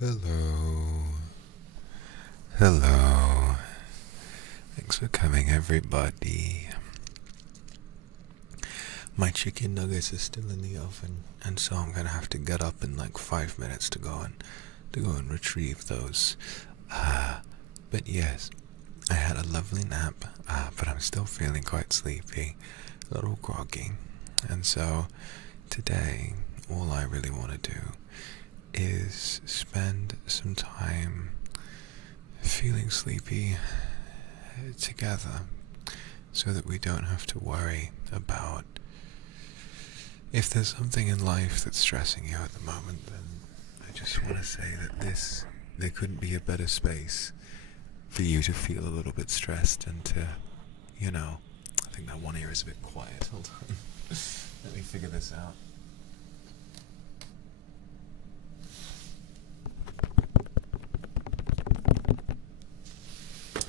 Hello. Hello. Thanks for coming, everybody. My chicken nuggets are still in the oven, and so I'm gonna have to get up in like 5 minutes to go and retrieve those. But yes, I had a lovely nap, but I'm still feeling quite sleepy, a little groggy, and so today all I really want to do is spend some time feeling sleepy together so that we don't have to worry about if there's something in life that's stressing you at the moment. Then I just want to say that there couldn't be a better space for you to feel a little bit stressed and to, I think that one ear is a bit quiet. Hold on. Let me figure this out.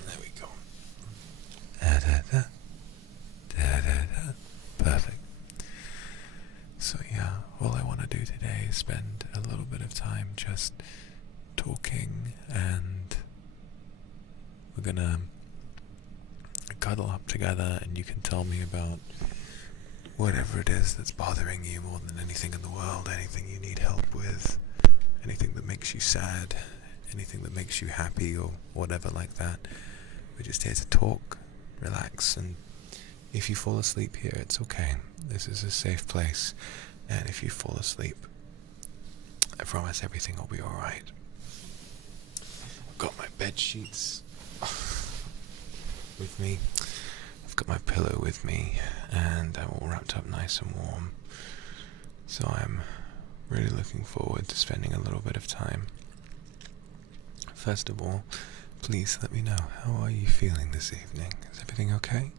There we go. Perfect. So yeah, all I want to do today is spend a little bit of time just talking, and we're gonna cuddle up together and you can tell me about whatever it is that's bothering you more than anything in the world, anything you need help with, anything that makes you sad, anything that makes you happy or whatever like that. We're just here to talk, relax, and if you fall asleep here, it's okay. This is a safe place, and if you fall asleep, I promise everything will be alright. I've got my bed sheets with me. I've got my pillow with me, and I'm all wrapped up nice and warm. So I'm really looking forward to spending a little bit of time. First of all, please let me know, how are you feeling this evening? Is everything okay?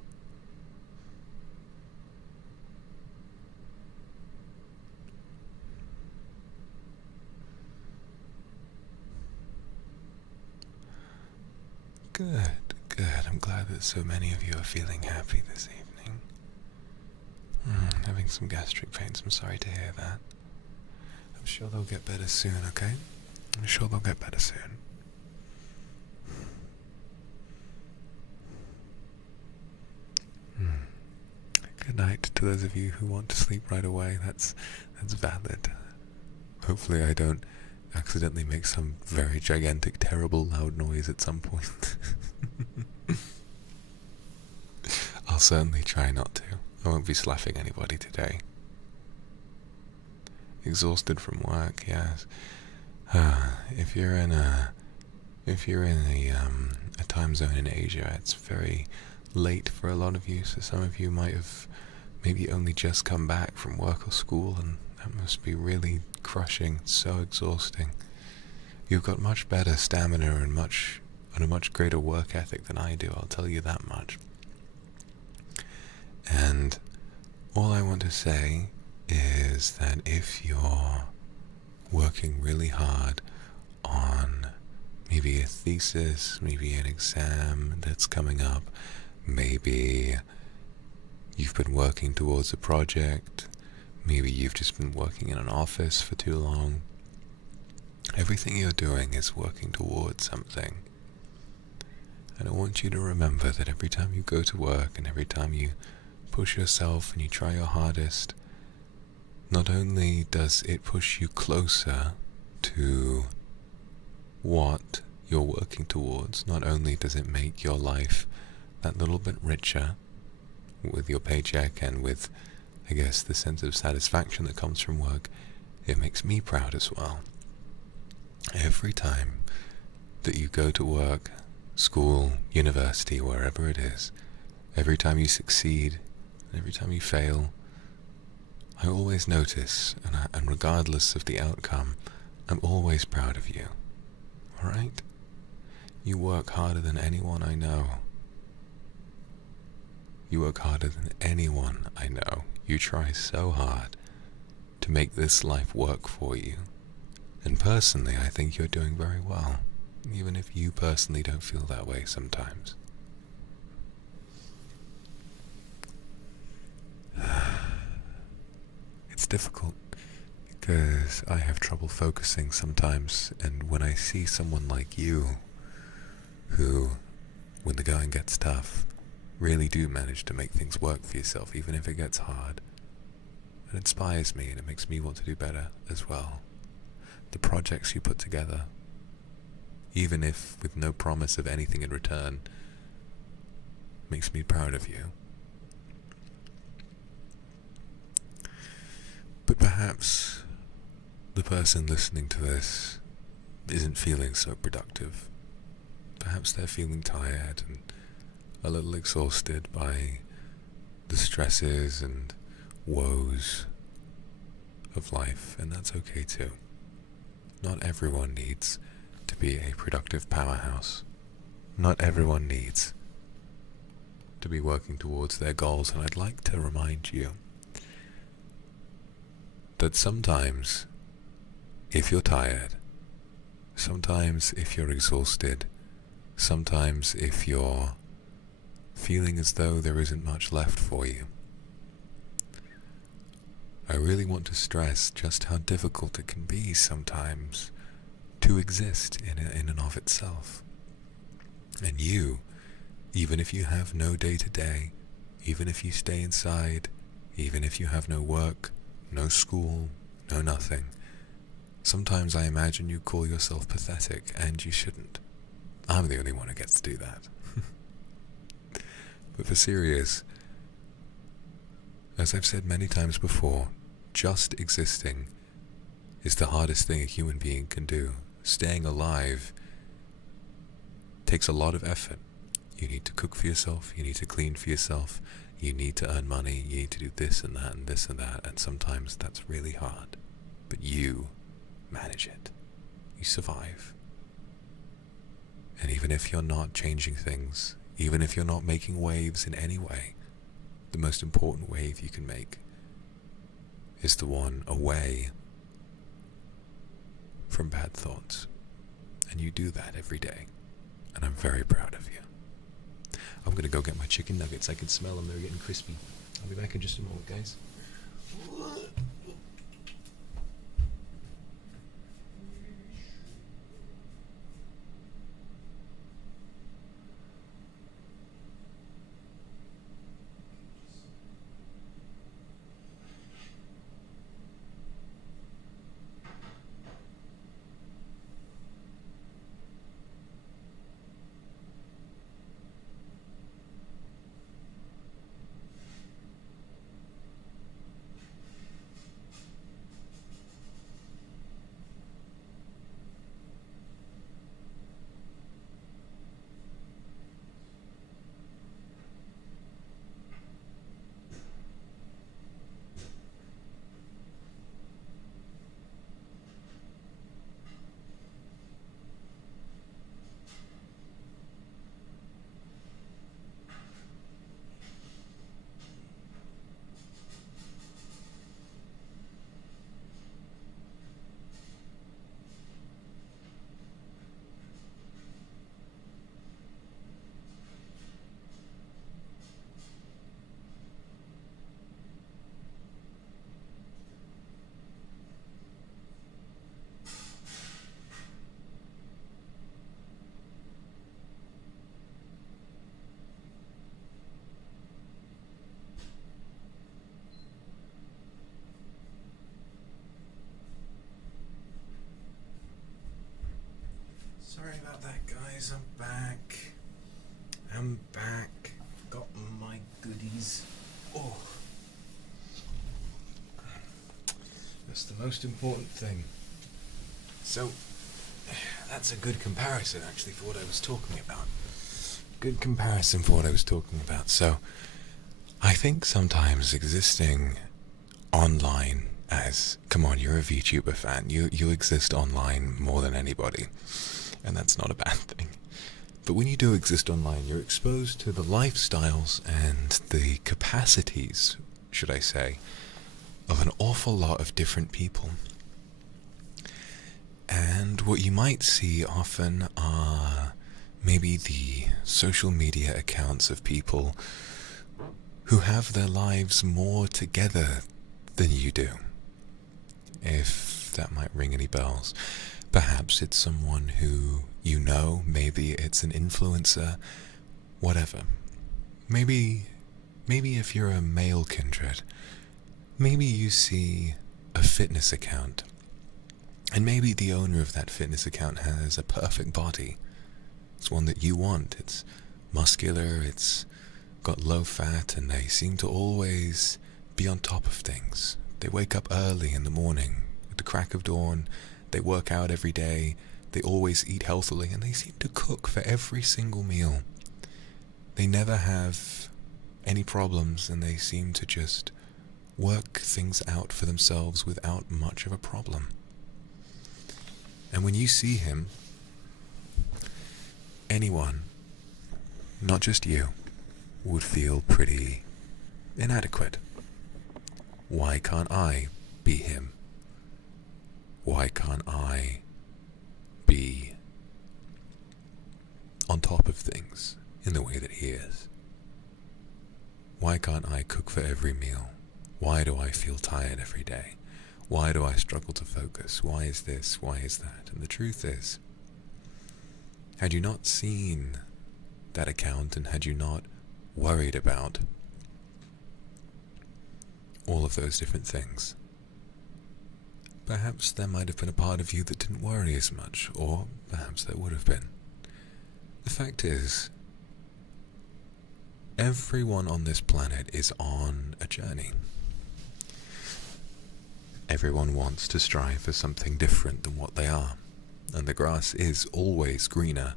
Good, good. I'm glad that so many of you are feeling happy this evening. Having some gastric pains, I'm sorry to hear that. I'm sure they'll get better soon, okay? I'm sure they'll get better soon. Good night to those of you who want to sleep right away. That's valid. Hopefully I don't accidentally make some very gigantic, terrible, loud noise at some point. I'll certainly try not to. I won't be slapping anybody today. Exhausted from work, yes. If you're in a time zone in Asia, it's very late for a lot of you, so some of you might have maybe only just come back from work or school, and that must be really crushing, so exhausting. You've got much better stamina and a much greater work ethic than I do, I'll tell you that much. And all I want to say is that if you're working really hard on maybe a thesis, maybe an exam that's coming up, maybe you've been working towards a project, maybe you've just been working in an office for too long, everything you're doing is working towards something. And I want you to remember that every time you go to work and every time you push yourself and you try your hardest, not only does it push you closer to what you're working towards, not only does it make your life that little bit richer with your paycheck and with, I guess, the sense of satisfaction that comes from work, it makes me proud as well. Every time that you go to work, school, university, wherever it is, every time you succeed, every time you fail, I always notice, and regardless of the outcome, I'm always proud of you. Alright? You work harder than anyone I know. You work harder than anyone I know. You try so hard to make this life work for you. And personally, I think you're doing very well, even if you personally don't feel that way sometimes. It's difficult because I have trouble focusing sometimes, and when I see someone like you, who, when the going gets tough, really do manage to make things work for yourself, even if it gets hard, it inspires me and it makes me want to do better as well. The projects you put together, even if with no promise of anything in return, makes me proud of you. But perhaps the person listening to this isn't feeling so productive. Perhaps they're feeling tired and a little exhausted by the stresses and woes of life, and that's okay too. Not everyone needs to be a productive powerhouse. Not everyone needs to be working towards their goals, and I'd like to remind you that sometimes, if you're tired, sometimes if you're exhausted, sometimes if you're feeling as though there isn't much left for you, I really want to stress just how difficult it can be sometimes to exist in and of itself. And you, even if you have no day-to-day, even if you stay inside, even if you have no work, no school, no nothing, sometimes I imagine you call yourself pathetic, and you shouldn't. I'm the only one who gets to do that. But for serious, as I've said many times before, just existing is the hardest thing a human being can do. Staying alive takes a lot of effort. You need to cook for yourself, you need to clean for yourself, you need to earn money, you need to do this and that and this and that, and sometimes that's really hard. But you manage it. You survive. And even if you're not changing things, even if you're not making waves in any way, the most important wave you can make is the one away from bad thoughts. And you do that every day. And I'm very proud of you. I'm going to go get my chicken nuggets. I can smell them. They're getting crispy. I'll be back in just a moment, guys. Sorry about that, guys. I'm back. Got my goodies. Oh. That's the most important thing. So, that's a good comparison, actually, for what I was talking about. Good comparison for what I was talking about. So, I think sometimes existing online as, come on, you're a VTuber fan. You exist online more than anybody. And that's not a bad thing. But when you do exist online, you're exposed to the lifestyles and the capacities, should I say, of an awful lot of different people. And what you might see often are maybe the social media accounts of people who have their lives more together than you do. if that might ring any bells. Perhaps it's someone who you know, maybe it's an influencer, whatever. Maybe if you're a male kindred, maybe you see a fitness account, and maybe the owner of that fitness account has a perfect body. It's one that you want. It's muscular, it's got low fat, and they seem to always be on top of things. They wake up early in the morning, at the crack of dawn, they work out every day, they always eat healthily, and they seem to cook for every single meal. They never have any problems, and they seem to just work things out for themselves without much of a problem. And when you see him, anyone, not just you, would feel pretty inadequate. Why can't I be him? Why can't I be on top of things in the way that he is? Why can't I cook for every meal? Why do I feel tired every day? Why do I struggle to focus? Why is this? Why is that? And the truth is, had you not seen that account, and had you not worried about all of those different things, perhaps there might have been a part of you that didn't worry as much, or perhaps there would have been. The fact is, everyone on this planet is on a journey. Everyone wants to strive for something different than what they are, and the grass is always greener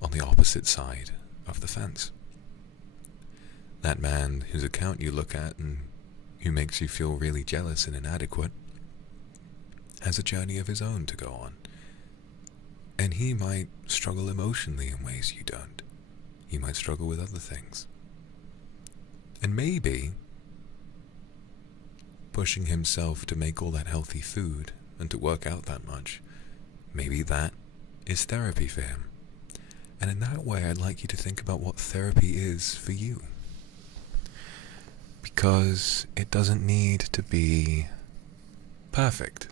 on the opposite side of the fence. That man whose account you look at and who makes you feel really jealous and inadequate has a journey of his own to go on. And he might struggle emotionally in ways you don't. He might struggle with other things. And maybe pushing himself to make all that healthy food and to work out that much, maybe that is therapy for him. And in that way, I'd like you to think about what therapy is for you. Because it doesn't need to be perfect.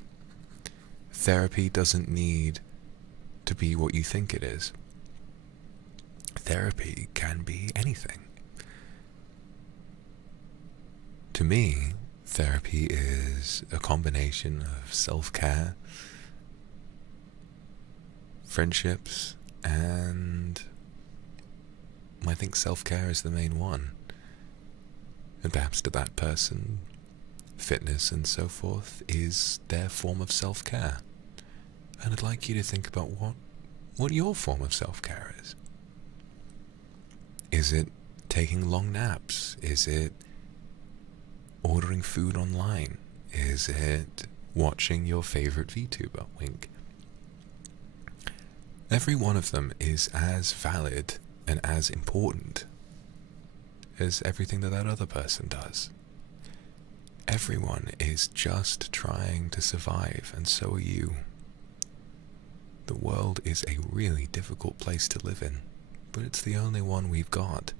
Therapy doesn't need to be what you think it is. Therapy can be anything. To me, therapy is a combination of self-care, friendships, and I think self-care is the main one. And perhaps to that person, fitness and so forth is their form of self-care. And I'd like you to think about what your form of self-care is. Is it taking long naps? Is it ordering food online? Is it watching your favorite VTuber? Wink. Every one of them is as valid and as important as everything that other person does. Everyone is just trying to survive, and so are you. The world is a really difficult place to live in, but it's the only one we've got.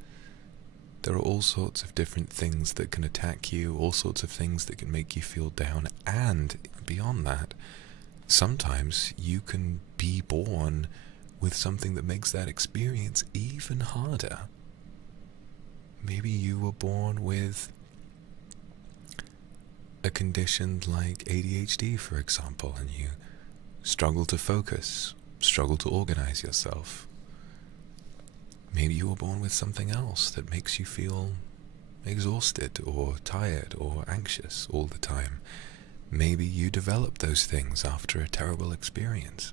There are all sorts of different things that can attack you, all sorts of things that can make you feel down, and beyond that, sometimes you can be born with something that makes that experience even harder. Maybe you were born with a condition like ADHD, for example, and you struggle to focus, struggle to organize yourself. Maybe you were born with something else that makes you feel exhausted or tired or anxious all the time. Maybe you developed those things after a terrible experience.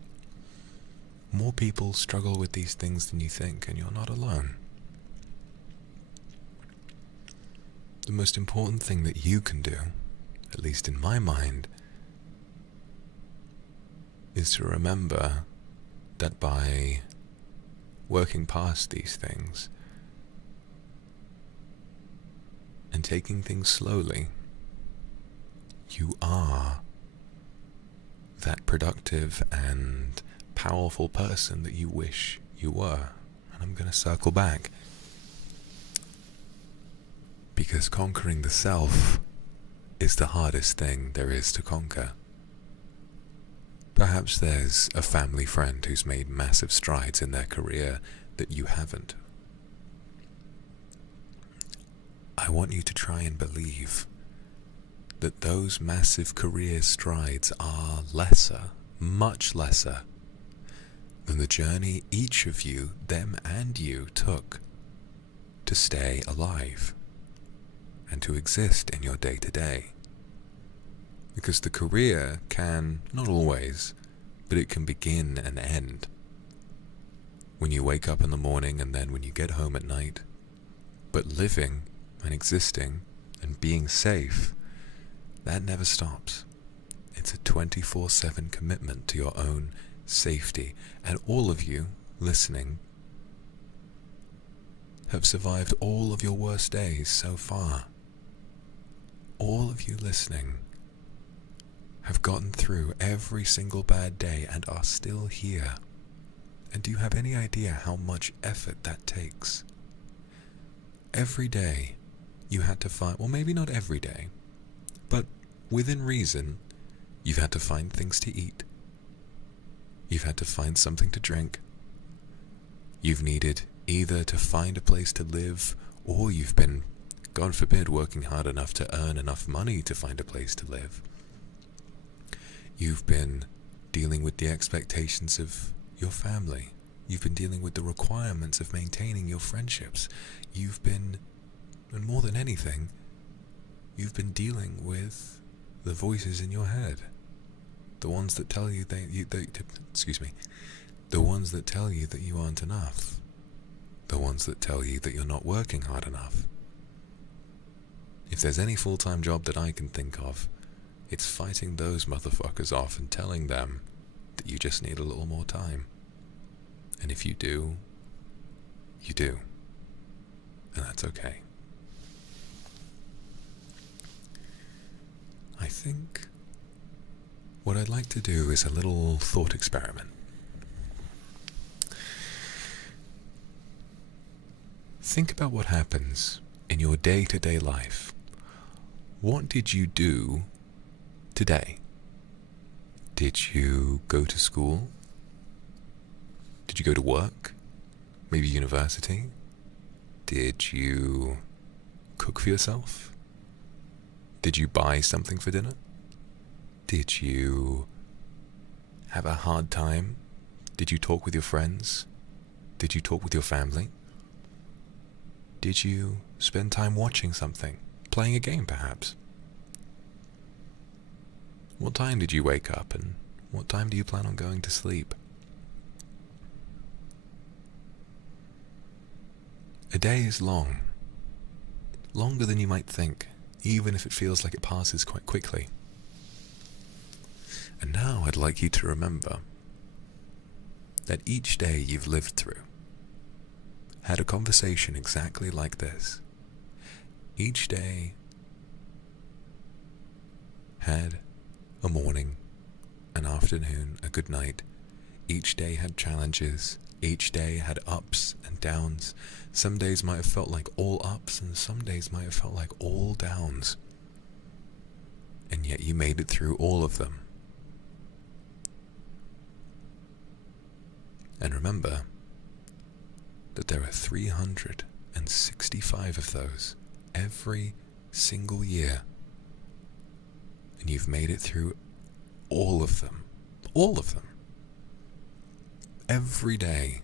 More people struggle with these things than you think, and you're not alone. The most important thing that you can do, at least in my mind, is to remember that by working past these things and taking things slowly, you are that productive and powerful person that you wish you were. And I'm going to circle back, because conquering the self is the hardest thing there is to conquer. Perhaps there's a family friend who's made massive strides in their career that you haven't. I want you to try and believe that those massive career strides are lesser, much lesser, than the journey each of you, them and you, took to stay alive and to exist in your day-to-day. Because the career can, not always, but it can begin and end. When you wake up in the morning and then when you get home at night. But living and existing and being safe, that never stops. It's a 24/7 commitment to your own safety. And all of you listening have survived all of your worst days so far. All of you listening have gotten through every single bad day and are still here. And do you have any idea how much effort that takes? Every day you had to find, well, maybe not every day, but within reason, you've had to find things to eat. You've had to find something to drink. You've needed either to find a place to live, or you've been, God forbid, working hard enough to earn enough money to find a place to live. You've been dealing with the expectations of your family. You've been dealing with the requirements of maintaining your friendships. You've been, and more than anything, you've been dealing with the voices in your head. The ones that tell you the ones that tell you that you aren't enough. The ones that tell you that you're not working hard enough. If there's any full-time job that I can think of, it's fighting those motherfuckers off and telling them that you just need a little more time. And if you do, you do. And that's okay. I think what I'd like to do is a little thought experiment. Think about what happens in your day-to-day life. What did you do today? Did you go to school? Did you go to work? Maybe university? Did you cook for yourself? Did you buy something for dinner? Did you have a hard time? Did you talk with your friends? Did you talk with your family? Did you spend time watching something? Playing a game, perhaps? What time did you wake up, and what time do you plan on going to sleep? A day is long. Longer than you might think, even if it feels like it passes quite quickly. And now I'd like you to remember that each day you've lived through had a conversation exactly like this. Each day had a morning, an afternoon, a good night. Each day had challenges. Each day had ups and downs. Some days might have felt like all ups, and some days might have felt like all downs. And yet you made it through all of them. And remember that there are 365 of those every single year. And you've made it through all of them. All of them. Every day,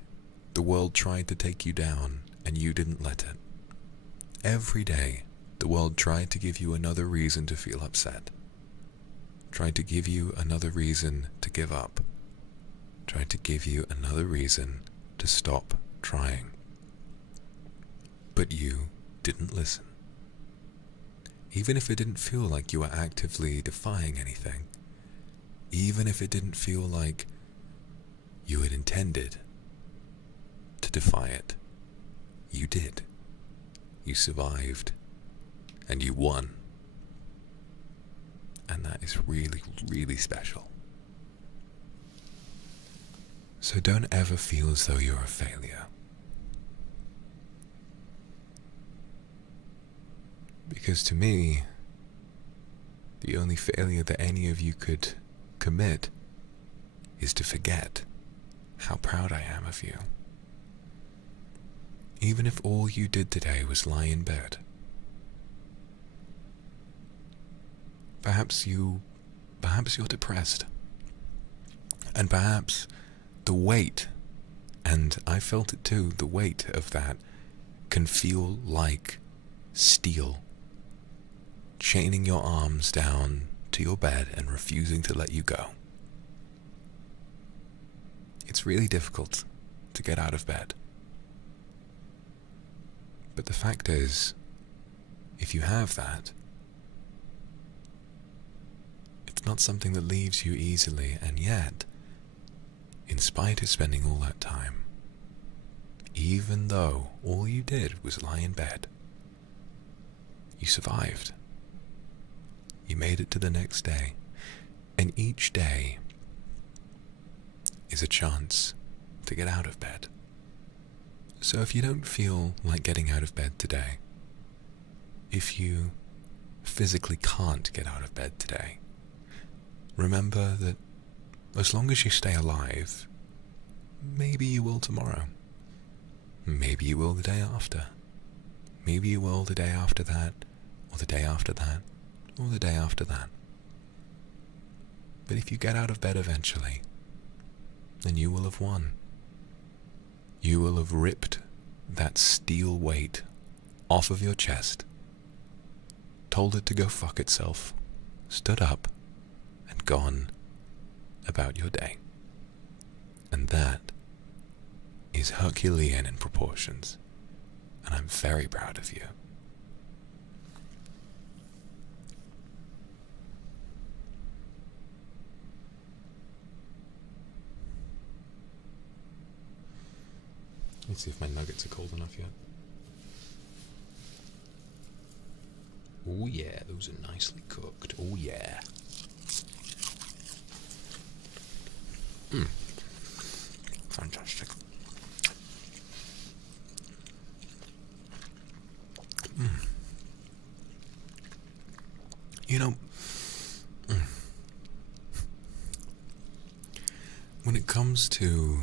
the world tried to take you down, and you didn't let it. Every day, the world tried to give you another reason to feel upset. Tried to give you another reason to give up. Tried to give you another reason to stop trying. But you didn't listen. Even if it didn't feel like you were actively defying anything. Even if it didn't feel like you had intended to defy it. You did. You survived. And you won. And that is really, really special. So don't ever feel as though you're a failure. Because to me, the only failure that any of you could commit is to forget how proud I am of you. Even if all you did today was lie in bed. Perhaps you're depressed. And perhaps the weight, and I felt it too, the weight of that can feel like steel, chaining your arms down to your bed and refusing to let you go. It's really difficult to get out of bed. But the fact is, if you have that, it's not something that leaves you easily, and yet, in spite of spending all that time, even though all you did was lie in bed, you survived. You made it to the next day, and each day is a chance to get out of bed. So if you don't feel like getting out of bed today, if you physically can't get out of bed today, remember that as long as you stay alive, maybe you will tomorrow. Maybe you will the day after. Maybe you will the day after that, or the day after that, or the day after that. But if you get out of bed eventually, then you will have won. You will have ripped that steel weight off of your chest, told it to go fuck itself, stood up, and gone about your day. And that is Herculean in proportions, and I'm very proud of you. Let's see if my nuggets are cold enough yet. Oh yeah, those are nicely cooked. Oh yeah. Fantastic. You know, when it comes to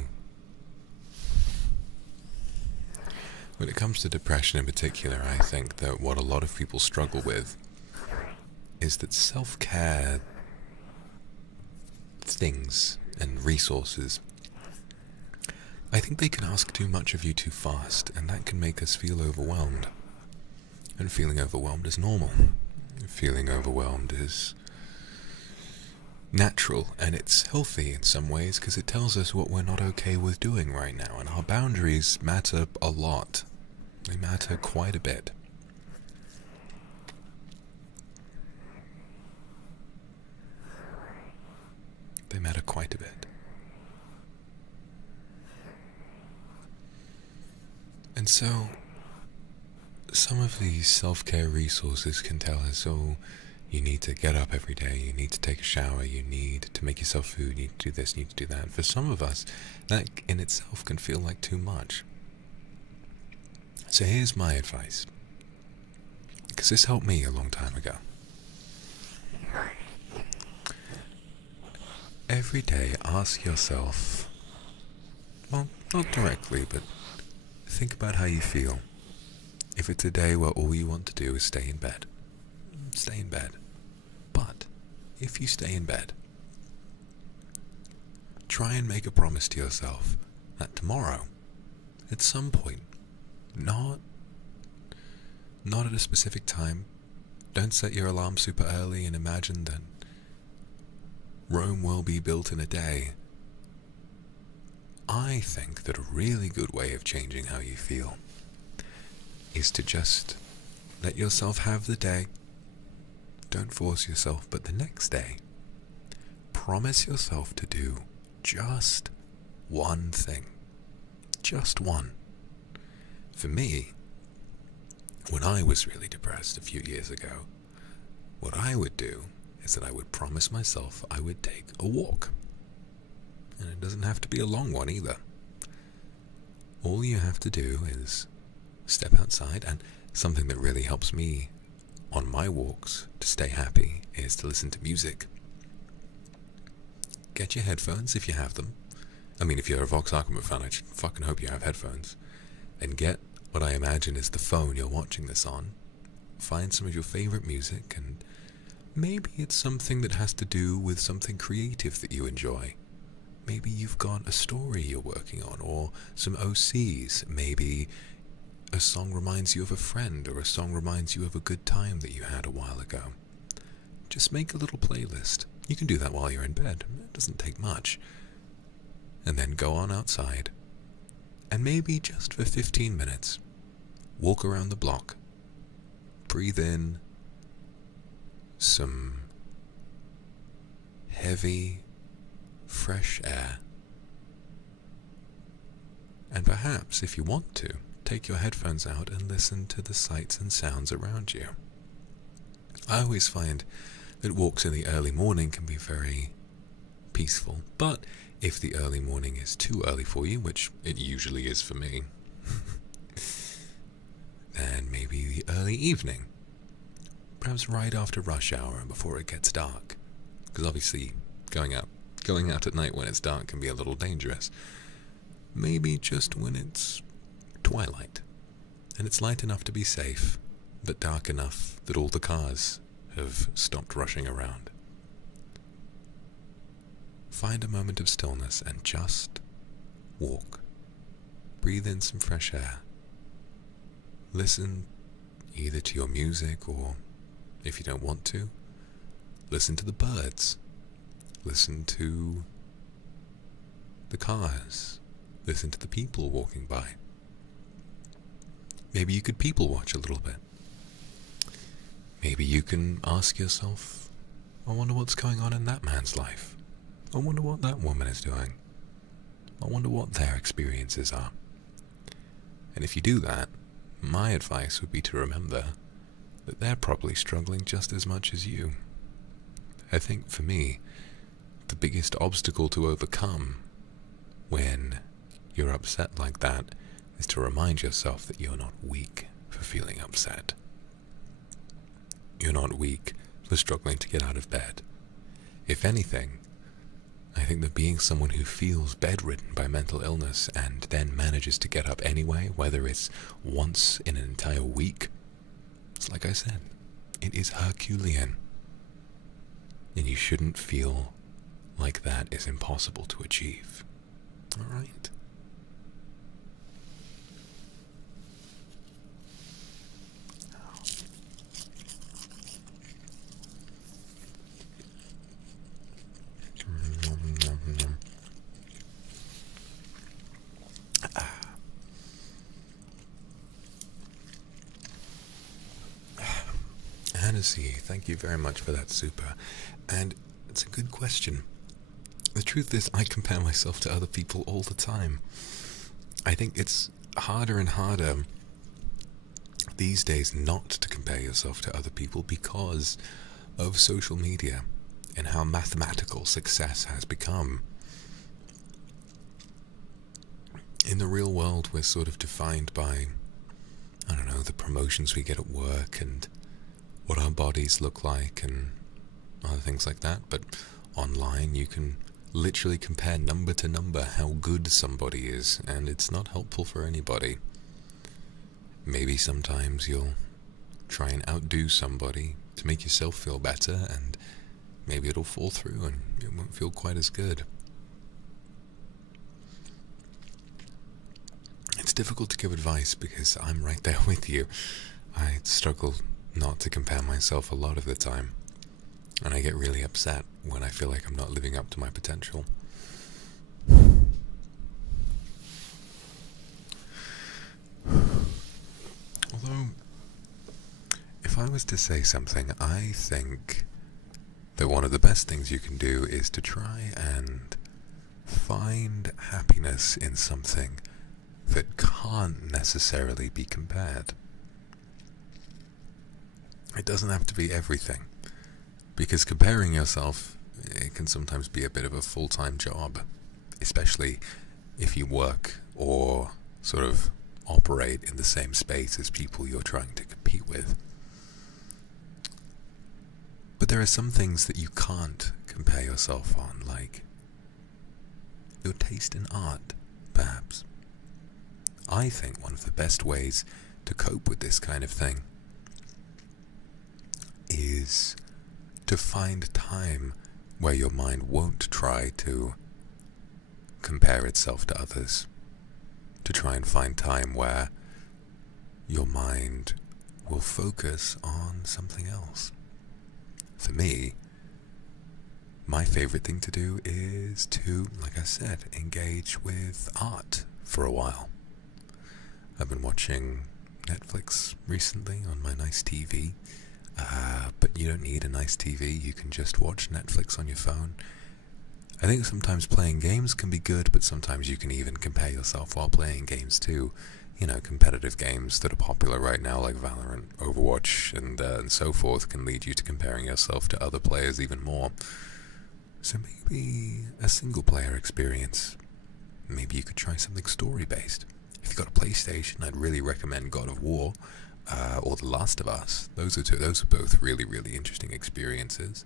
depression in particular, I think that what a lot of people struggle with is that self-care things and resources, I think they can ask too much of you too fast, and that can make us feel overwhelmed. And feeling overwhelmed is normal. Feeling overwhelmed is natural, and it's healthy in some ways because it tells us what we're not okay with doing right now, and our boundaries matter a lot. They matter quite a bit. They matter quite a bit. And so, some of these self-care resources can tell us, oh, you need to get up every day, you need to take a shower, you need to make yourself food, you need to do this, you need to do that. And for some of us, that in itself can feel like too much. So here's my advice, because this helped me a long time ago. Every day ask yourself, well, not directly, but think about how you feel. If it's a day where all you want to do is stay in bed, stay in bed. But if you stay in bed, try and make a promise to yourself that tomorrow, at some point, not at a specific time, don't set your alarm super early and imagine that Rome will be built in a day. I think that a really good way of changing how you feel is to just let yourself have the day. Don't force yourself, but the next day, promise yourself to do just one thing. Just one. For me, when I was really depressed a few years ago, what I would do is that I would promise myself I would take a walk. And it doesn't have to be a long one either. All you have to do is step outside, and something that really helps me on my walks to stay happy is to listen to music. get your headphones if you have them. I mean, if you're a Vox Akuma fan, I fucking hope you have headphones. And get what I imagine is the phone you're watching this on. Find some of your favorite music, and maybe it's something that has to do with something creative that you enjoy. Maybe you've got a story you're working on, or some OCs. Maybe a song reminds you of a friend, or a song reminds you of a good time that you had a while ago. Just make a little playlist. You can do that while you're in bed. It doesn't take much. And then go on outside, and maybe just for 15 minutes, walk around the block. Breathe in some heavy, fresh air. And perhaps, if you want to, take your headphones out and listen to the sights and sounds around you. I always find that walks in the early morning can be very peaceful, but if the early morning is too early for you, which it usually is for me, then maybe the early evening, perhaps right after rush hour and before it gets dark, because obviously going out at night when it's dark can be a little dangerous. Maybe just when it's twilight, and it's light enough to be safe, but dark enough that all the cars have stopped rushing around. Find a moment of stillness and just walk. Breathe in some fresh air. Listen either to your music, or, if you don't want to, listen to the birds. Listen to the cars. Listen to the people walking by. Maybe you could people watch a little bit. Maybe you can ask yourself, I wonder what's going on in that man's life. I wonder what that woman is doing. I wonder what their experiences are. And if you do that, my advice would be to remember that they're probably struggling just as much as you. I think for me, the biggest obstacle to overcome when you're upset like that is to remind yourself that you're not weak for feeling upset. You're not weak for struggling to get out of bed. If anything, I think that being someone who feels bedridden by mental illness and then manages to get up anyway, whether it's once in an entire week, it's like I said, it is Herculean. And you shouldn't feel like that is impossible to achieve. Alright? Hennessy, thank you very much for that super. And it's a good question. The truth is, I compare myself to other people all the time. I think it's harder and harder these days not to compare yourself to other people because of social media and how mathematical success has become. In the real world, we're sort of defined by, I don't know, the promotions we get at work and what our bodies look like and other things like that. But online, you can literally compare number to number how good somebody is, and it's not helpful for anybody. Maybe sometimes you'll try and outdo somebody to make yourself feel better, and maybe it'll fall through and it won't feel quite as good. It's difficult to give advice because I'm right there with you. I struggle not to compare myself a lot of the time, and I get really upset when I feel like I'm not living up to my potential. Although, if I was to say something, I think that one of the best things you can do is to try and find happiness in something that can't necessarily be compared. It doesn't have to be everything, because comparing yourself, it can sometimes be a bit of a full-time job, especially if you work or sort of operate in the same space as people you're trying to compete with. But there are some things that you can't compare yourself on, like your taste in art, perhaps. I think one of the best ways to cope with this kind of thing is to find time where your mind won't try to compare itself to others, to try and find time where your mind will focus on something else. For me, my favorite thing to do is to, like I said, engage with art for a while. I've been watching Netflix recently on my nice TV, but you don't need a nice TV, you can just watch Netflix on your phone. I think sometimes playing games can be good, but sometimes you can even compare yourself while playing games too. You know, competitive games that are popular right now like Valorant, Overwatch, and so forth can lead you to comparing yourself to other players even more. So maybe a single player experience. Maybe you could try something story-based. If you've got a PlayStation, I'd really recommend God of War or The Last of Us. Those are both really, really interesting experiences.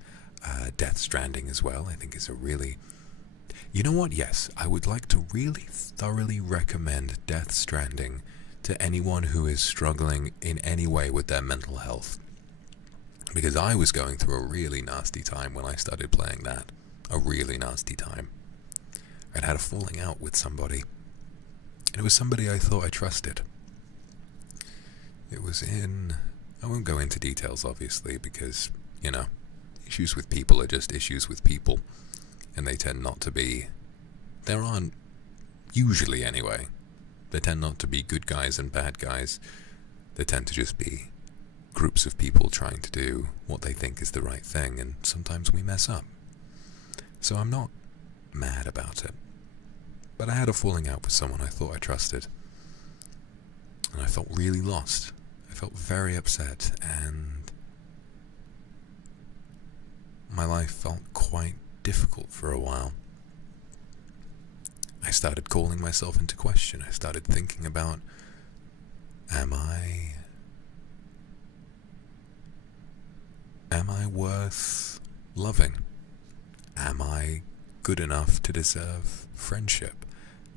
Death Stranding as well, I think is a really... You know what? Yes, I would like to really thoroughly recommend Death Stranding to anyone who is struggling in any way with their mental health. Because I was going through a really nasty time when I started playing that. A really nasty time. I'd had a falling out with somebody. And it was somebody I thought I trusted. It was in... I won't go into details, obviously, because, you know, issues with people are just issues with people. And they tend not to be... There aren't... Usually, anyway. They tend not to be good guys and bad guys. They tend to just be groups of people trying to do what they think is the right thing, and sometimes we mess up. So I'm not mad about it. But I had a falling out with someone I thought I trusted. And I felt really lost. I felt very upset, and my life felt quite difficult for a while. I started calling myself into question. I started thinking about, am I worth loving? Am I good enough to deserve friendship?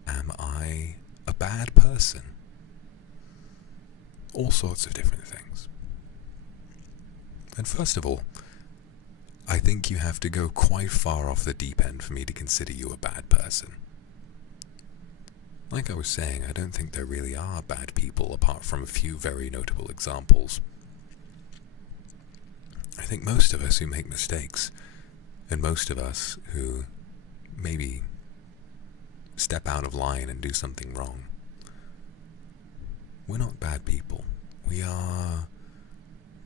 Am I a bad person? All sorts of different things. And first of all, I think you have to go quite far off the deep end for me to consider you a bad person. Like I was saying, I don't think there really are bad people apart from a few very notable examples. I think most of us who make mistakes, and most of us who maybe step out of line and do something wrong, we're not bad people. We are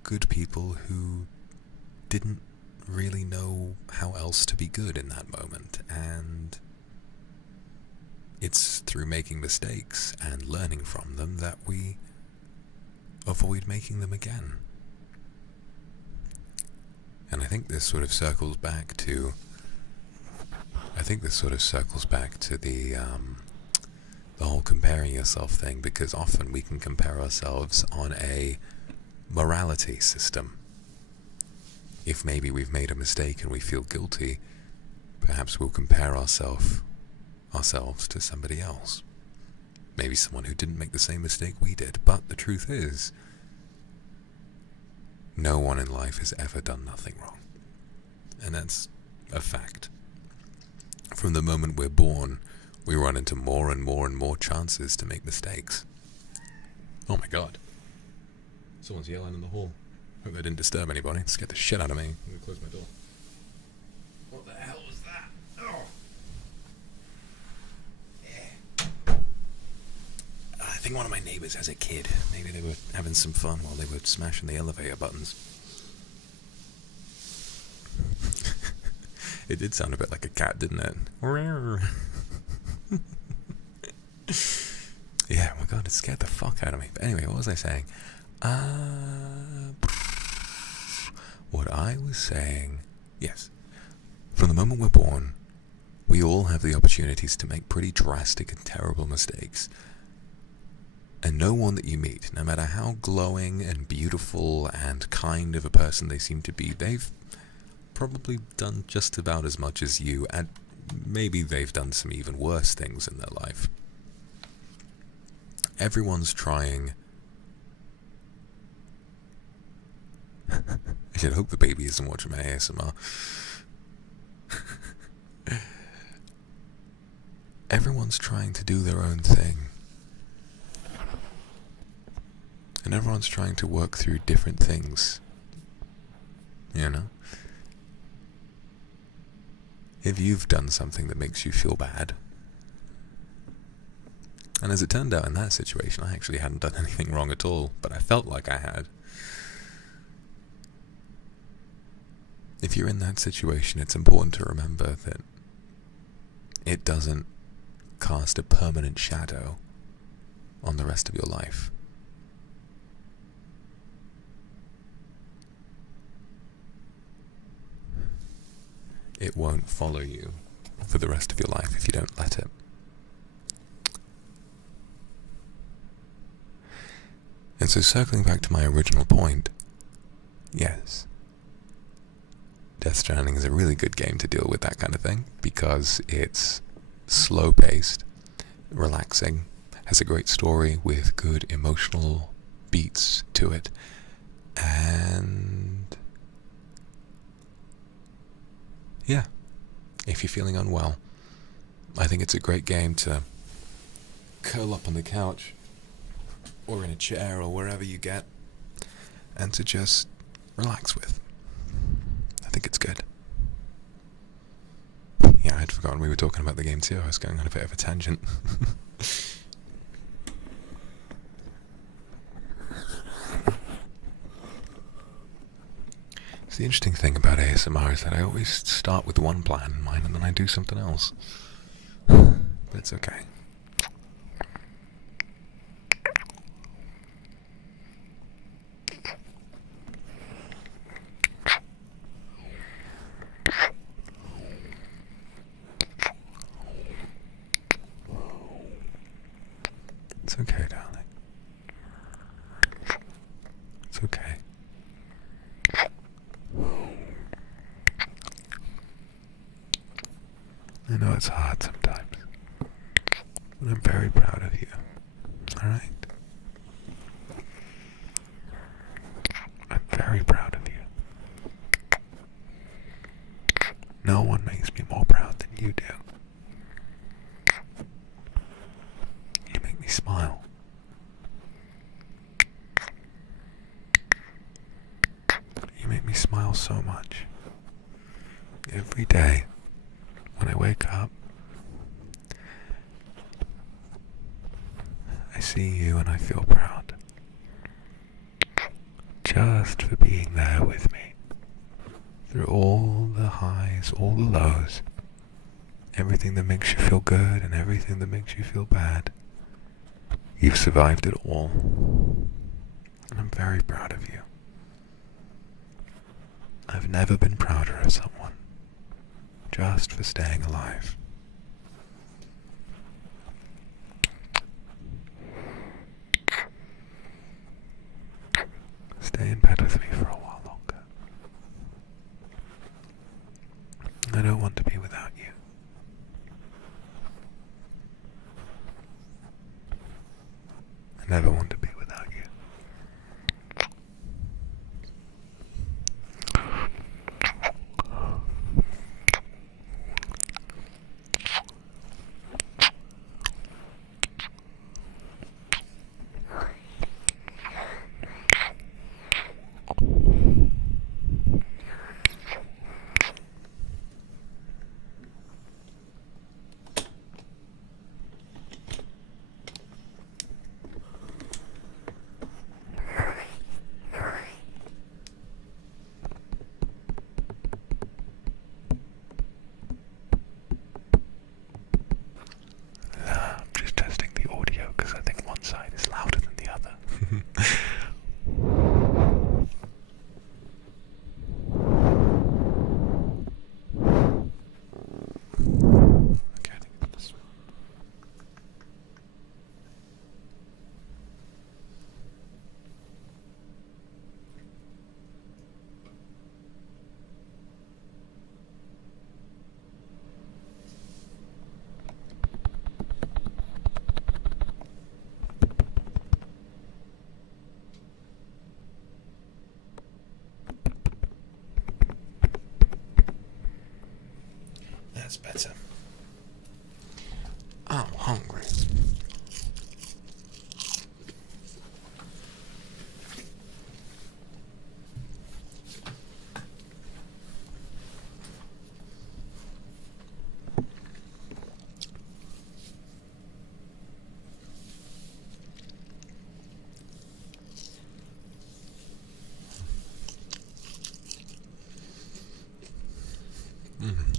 good people who didn't really know how else to be good in that moment, and it's through making mistakes and learning from them that we avoid making them again. And I think this sort of circles back to the whole comparing yourself thing, because often we can compare ourselves on a morality system. If maybe we've made a mistake and we feel guilty, perhaps we'll compare ourselves to somebody else. Maybe someone who didn't make the same mistake we did. But the truth is, no one in life has ever done nothing wrong. And that's a fact. From the moment we're born, we run into more and more and more chances to make mistakes. Oh my god. Someone's yelling in the hall. Hope they didn't disturb anybody. It scared the shit out of me. I'm gonna close my door. What the hell was that? Oh! Yeah. I think one of my neighbors has a kid. Maybe they were having some fun while they were smashing the elevator buttons. It did sound a bit like a cat, didn't it? Yeah, oh my god, it scared the fuck out of me. But anyway, what was I saying? What I was saying, yes. From the moment we're born, we all have the opportunities to make pretty drastic and terrible mistakes. And no one that you meet, no matter how glowing and beautiful and kind of a person they seem to be, they've probably done just about as much as you at maybe they've done some even worse things in their life. Everyone's trying. I should hope the baby isn't watching my ASMR. Everyone's trying to do their own thing. And everyone's trying to work through different things. You know? If you've done something that makes you feel bad, and as it turned out in that situation, I actually hadn't done anything wrong at all, but I felt like I had. If you're in that situation, it's important to remember that it doesn't cast a permanent shadow on the rest of your life. It won't follow you for the rest of your life if you don't let it. And so circling back to my original point, yes, Death Stranding is a really good game to deal with that kind of thing because it's slow-paced, relaxing, has a great story with good emotional beats to it, and yeah, if you're feeling unwell, I think it's a great game to curl up on the couch or in a chair or wherever you get and to just relax with. I think it's good. Yeah, I'd forgotten we were talking about the game too. I was going on a bit of a tangent. The interesting thing about ASMR is that I always start with one plan in mind and then I do something else. But it's okay. It's okay, darling. It's okay. I know it's hard sometimes, but I'm very proud of you, alright? I'm very proud of you. No one makes me more proud than you do. You make me smile. You make me smile so much. Every day. When I wake up, I see you and I feel proud. Just for being there with me. Through all the highs, all the lows. Everything that makes you feel good and everything that makes you feel bad. You've survived it all. And I'm very proud of you. I've never been prouder of someone. Just for staying alive. Stay in bed with me for a while longer. I don't want to be without you. I never want to be without you. That's better. I'm hungry.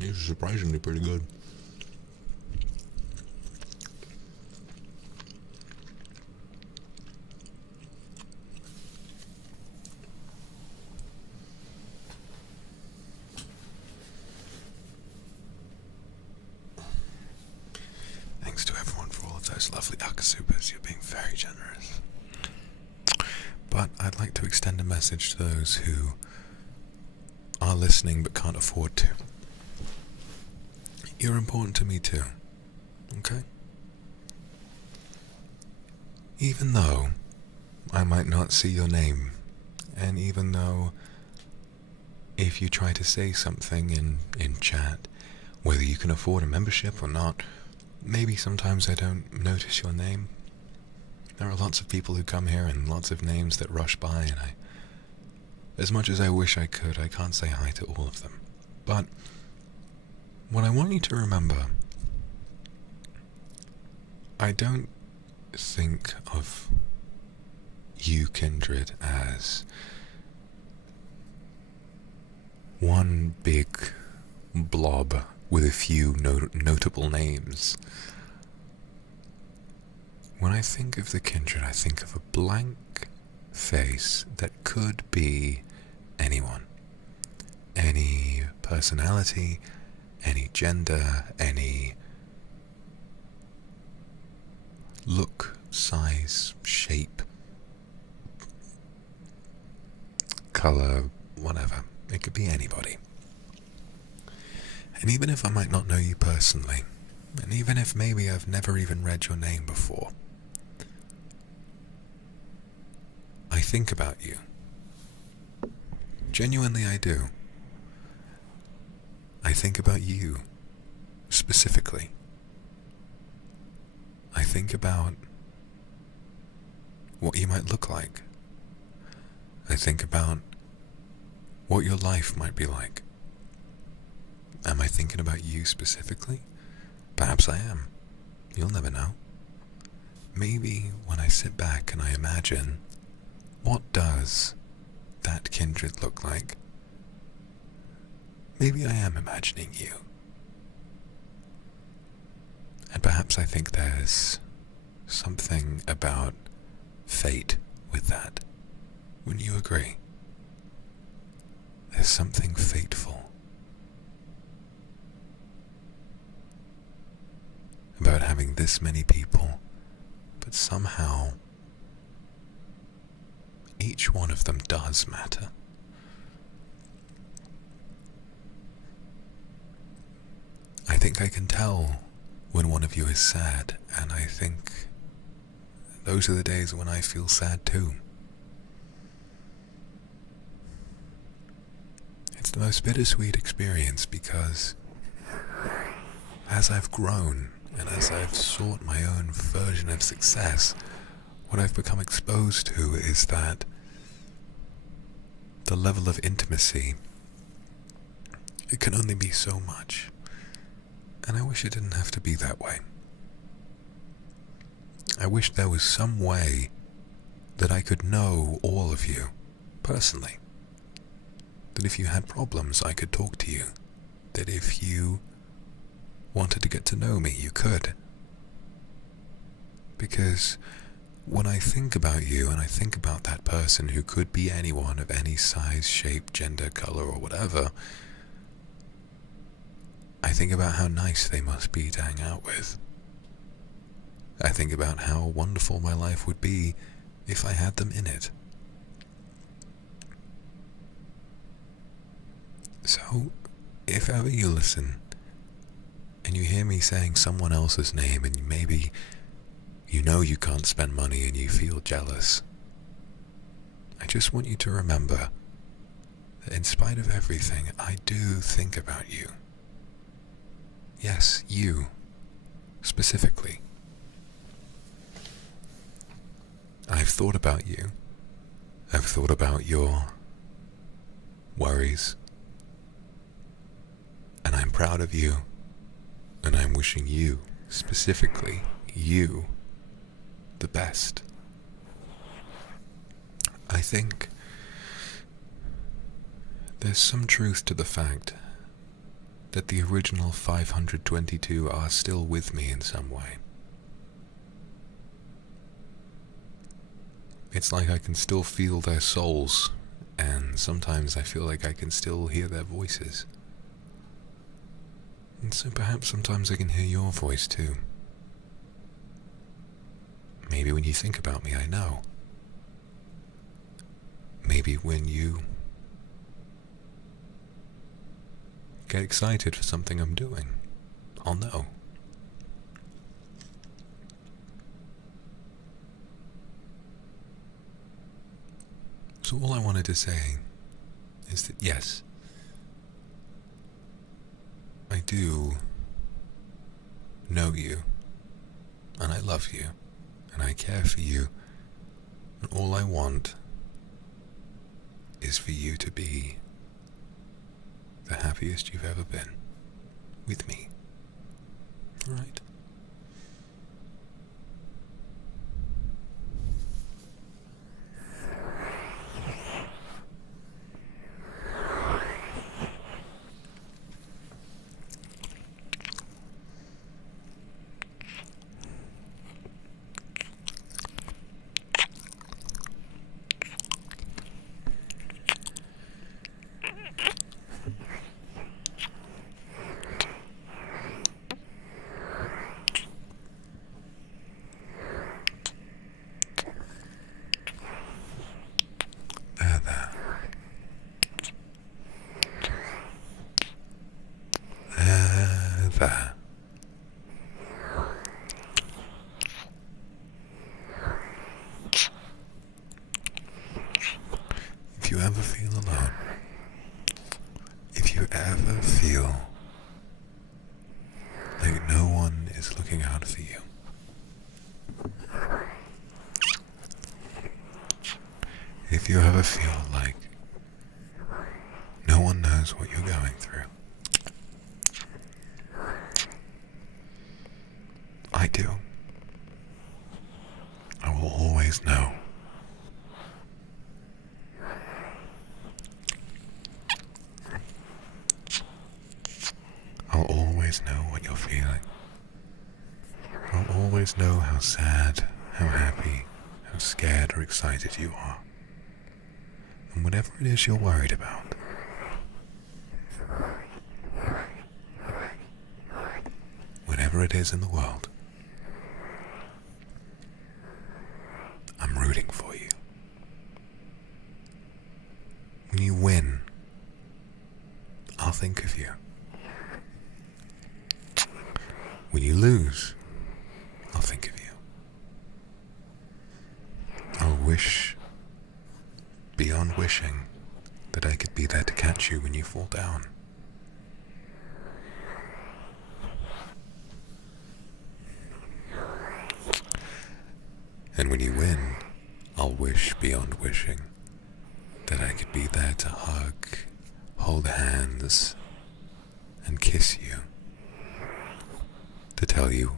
These are surprisingly pretty good. Thanks to everyone for all of those lovely akasupas. You're being very generous. But I'd like to extend a message to those who are listening but can't afford to. You're important to me too, okay? Even though I might not see your name, and even though if you try to say something in chat, whether you can afford a membership or not, maybe sometimes I don't notice your name. There are lots of people who come here and lots of names that rush by, and as much as I wish I could, I can't say hi to all of them. But what I want you to remember, I don't think of you, Kindred, as one big blob with a few notable names. When I think of the Kindred, I think of a blank face that could be anyone. Any personality, any gender, any look, size, shape, color, whatever. It could be anybody. And even if I might not know you personally, and even if maybe I've never even read your name before, I think about you. Genuinely, I do. I think about you, specifically. I think about what you might look like. I think about what your life might be like. Am I thinking about you specifically? Perhaps I am. You'll never know. Maybe when I sit back and I imagine, what does that Kindred look like? Maybe I am imagining you. And perhaps I think there's something about fate with that. Wouldn't you agree? There's something fateful about having this many people, but somehow each one of them does matter. I think I can tell when one of you is sad, and I think those are the days when I feel sad too. It's the most bittersweet experience because as I've grown and as I've sought my own version of success, what I've become exposed to is that the level of intimacy, it can only be so much. And I wish it didn't have to be that way. I wish there was some way that I could know all of you, personally. That if you had problems, I could talk to you. That if you wanted to get to know me, you could. Because when I think about you and I think about that person who could be anyone of any size, shape, gender, color, or whatever, I think about how nice they must be to hang out with. I think about how wonderful my life would be if I had them in it. So, if ever you listen and you hear me saying someone else's name and maybe you know you can't spend money and you feel jealous, I just want you to remember that in spite of everything, I do think about you. Yes, you. Specifically. I've thought about you. I've thought about your worries. And I'm proud of you. And I'm wishing you, specifically you, the best. I think there's some truth to the fact that the original 522 are still with me in some way. It's like I can still feel their souls, and sometimes I feel like I can still hear their voices. And so perhaps sometimes I can hear your voice too. Maybe when you think about me, I know. Maybe when you get excited for something I'm doing, I'll know. So all I wanted to say is that yes, I do know you, and I love you, and I care for you, and all I want is for you to be the happiest you've ever been with me. Alright? There. If you ever feel alone, if you ever feel like no one is looking out for you, if you ever feel like no one knows what you're going through, I do. I will always know. I'll always know what you're feeling. I'll always know how sad, how happy, how scared or excited you are. And whatever it is you're worried about, whatever it is in the world, I'm rooting for you. When you win, I'll think of you. When you lose, I'll think of you. I'll wish, beyond wishing, that I could be there to catch you when you fall down. And when you win, I'll wish beyond wishing that I could be there to hug, hold hands, and kiss you. To tell you,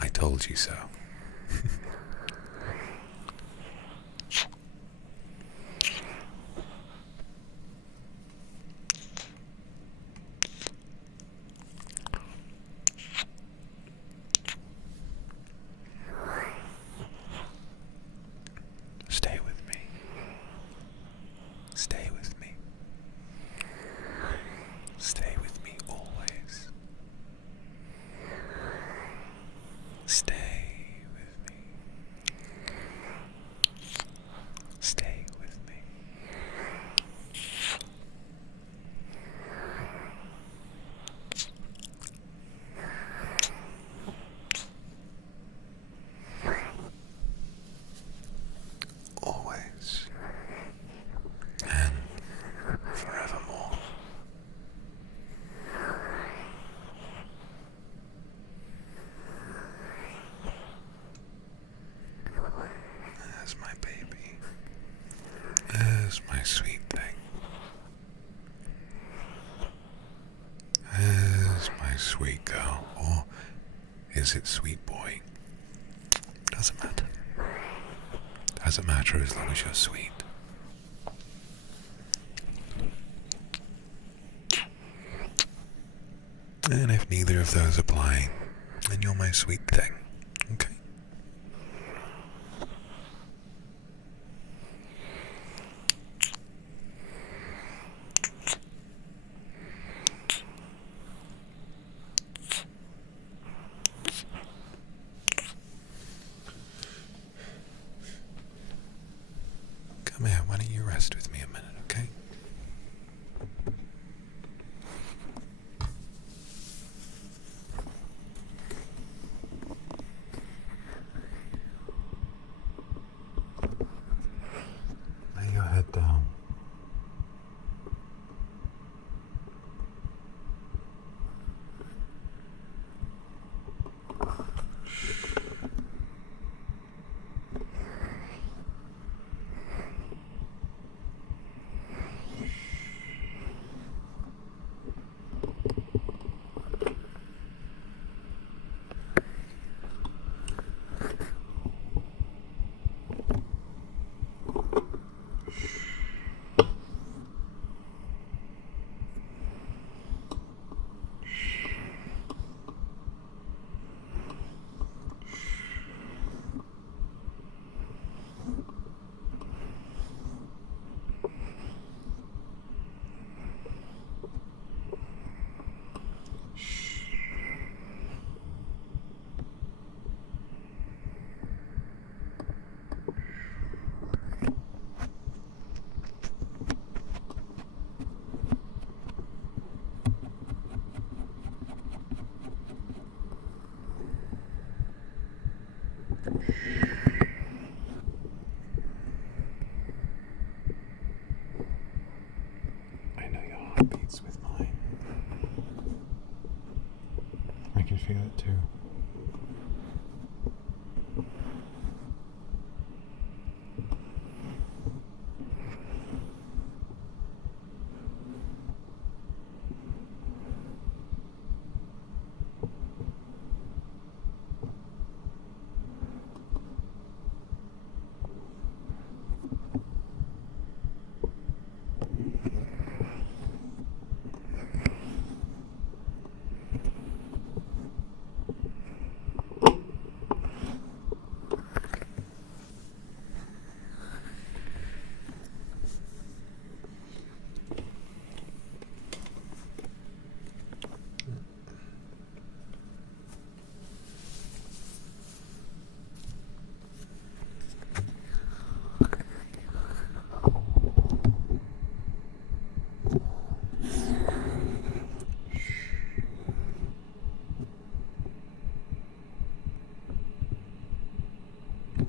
I told you so. Stay with me. Stay with me. Stay with me always. Stay with me. Yes, my sweet thing. Yes, my sweet girl. Or is it sweet boy? Doesn't matter. Doesn't matter as long as you're sweet. And if neither of those apply, then you're my sweet thing. Okay? Come here, why don't you rest with me a minute, okay? Lay your head down. I know your heart beats with mine. I can feel it too.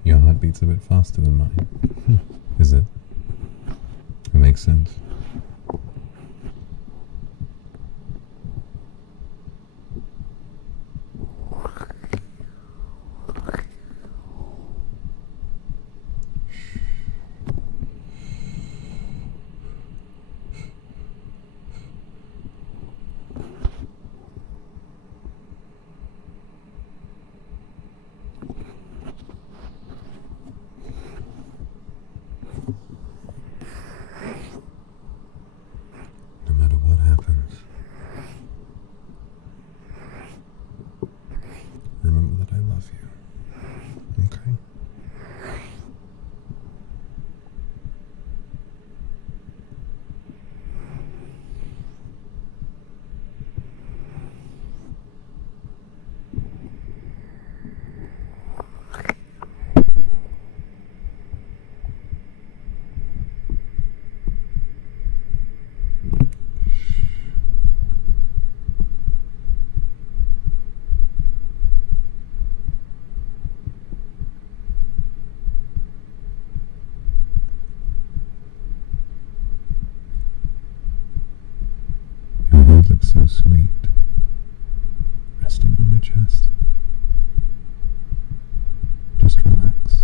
Your heart beats a bit faster than mine. Is it? It makes sense. No matter what happens, remember that I love you. Okay? Your head looks so sweet, resting on my chest. Just relax.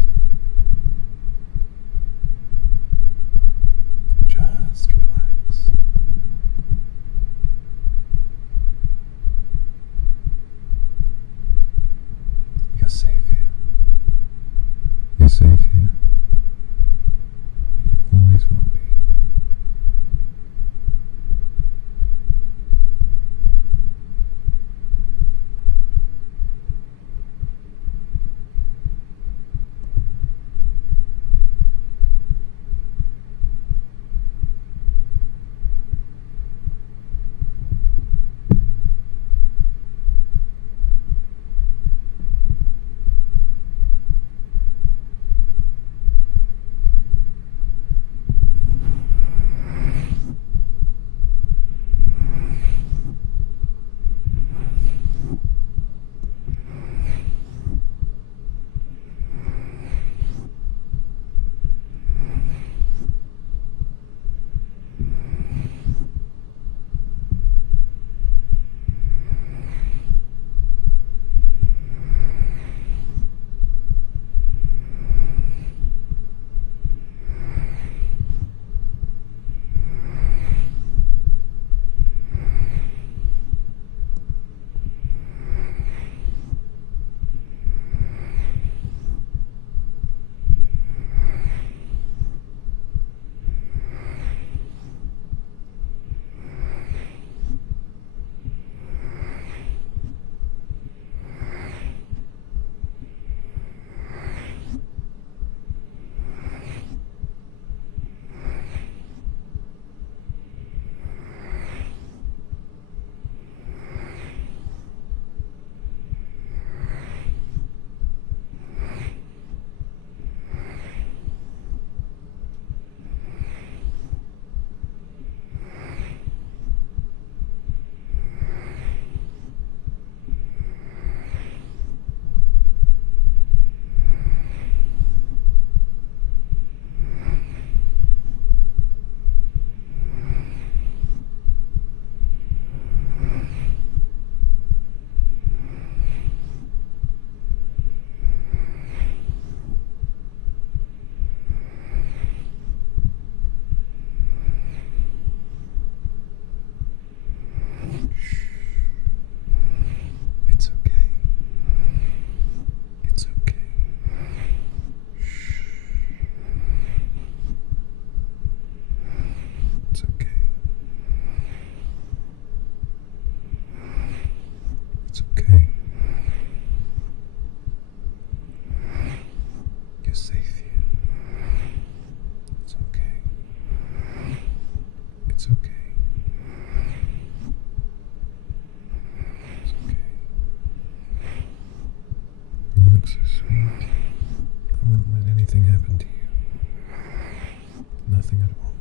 Nothing at all.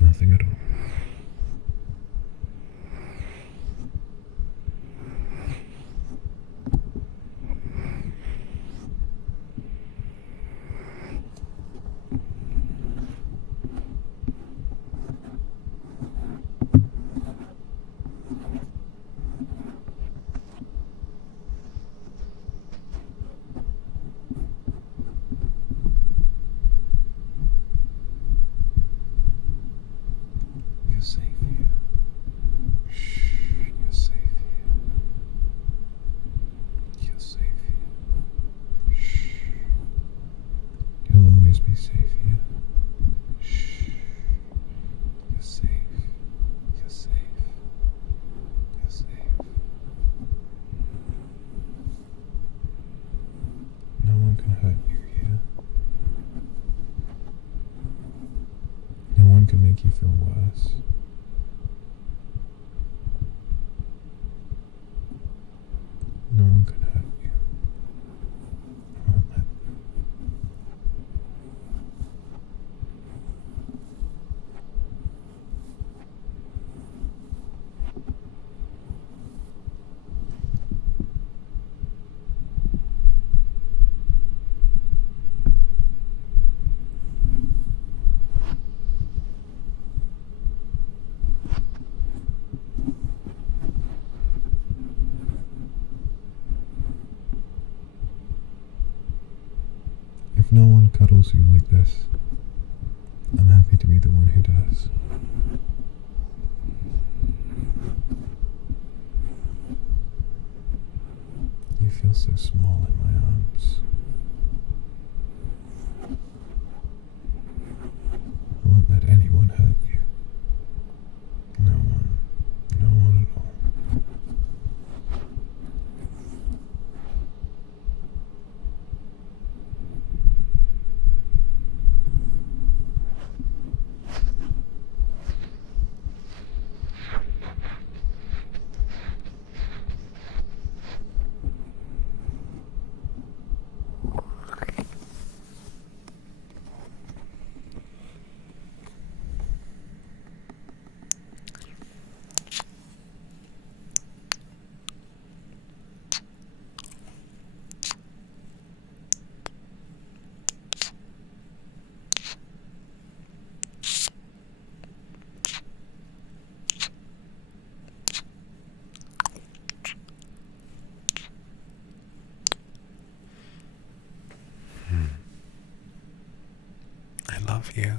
Nothing at all. You're safe here. Shh, you're safe here. You're safe here. Shh. You'll always be safe here. Shh. You're safe. You're safe. You're safe. No one can hurt you here. No one can make you feel worse. No one can hurt you. I won't let them. If no one cuddles you like this, I'm happy to be the one who does. You feel so small in my arms. I won't let anyone hurt you. No one. No one at all. I love you.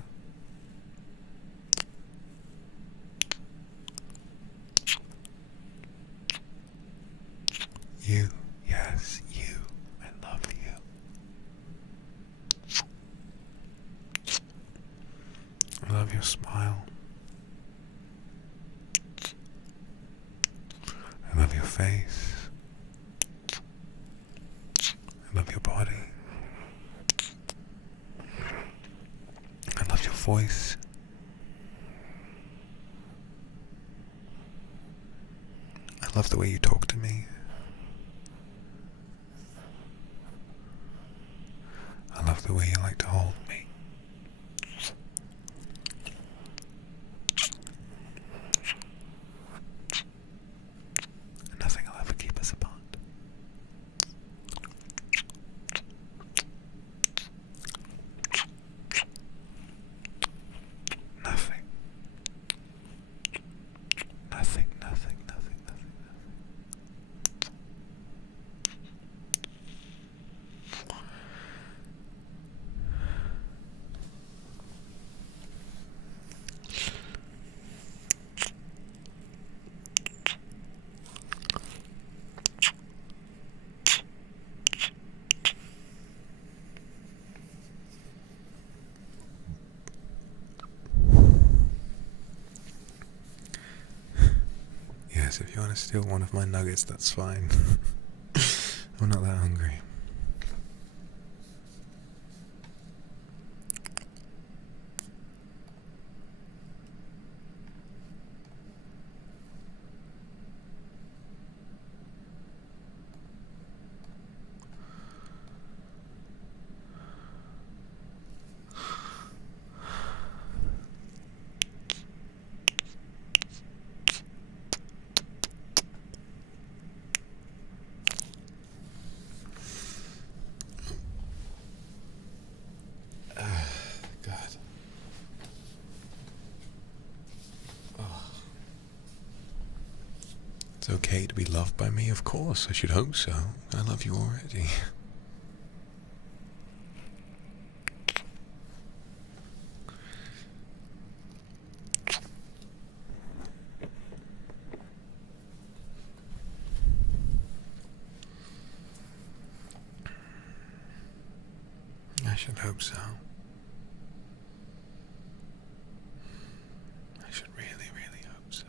You, yes, you. I love you. I love your smile. I love your face. I love your body. I love your voice. I love the way you talk to me. I love the way you like to hold me. And nothing will ever keep us apart. Nothing. Nothing, nothing, nothing, nothing, nothing. Yes, if you want to steal one of my nuggets, that's fine. I'm not that hungry. It's okay to be loved by me, of course. I should hope so. I love you already. I should hope so. I should really, really hope so.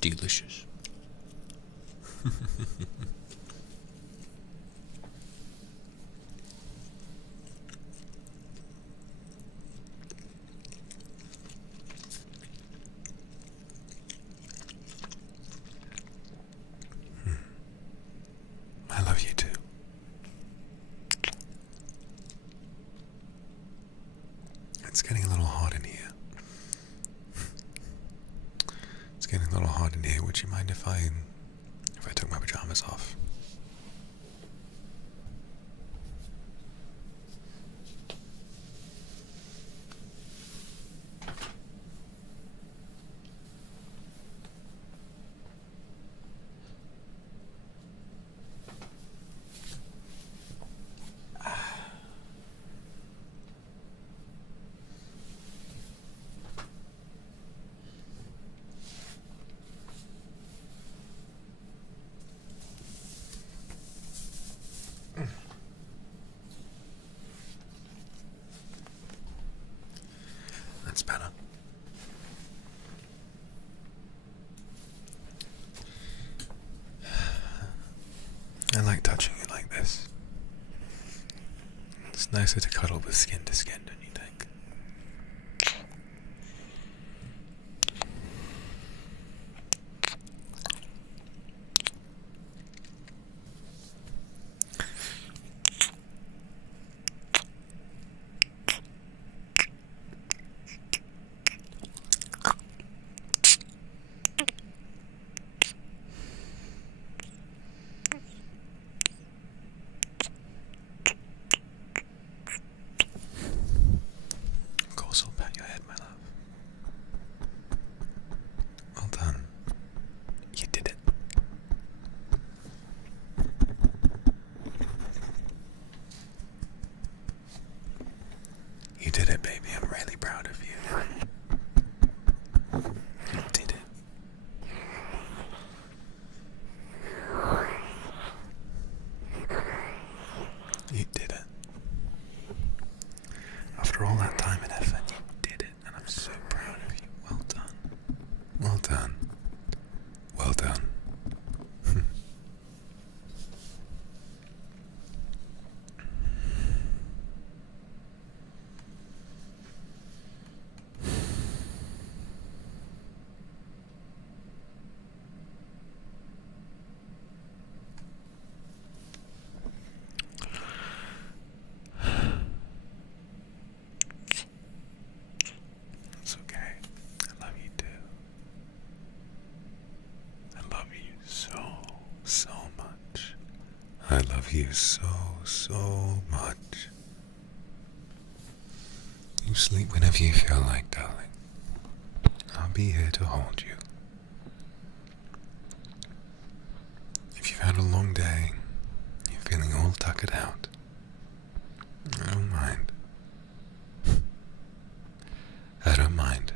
Delicious. I love you too. It's getting a little hot in here. It's getting a little hot in here. Would you mind if I took my pajamas off? That's better. I like touching it like this. It's nicer to cuddle with skin to skin, don't you think? I'll pat your head, my love. Well done. You did it. You did it, baby. I'm really proud of you. You did it. You did it. After all that time and effort, you did it, and I'm so proud of you. Well done. Well done. Well done. It's okay. I love you too. I love you so, so much. I love you so, so much. You sleep whenever you feel like, darling. I'll be here to hold you. If you've had a long day, you're feeling all tuckered out, I don't mind. I don't mind.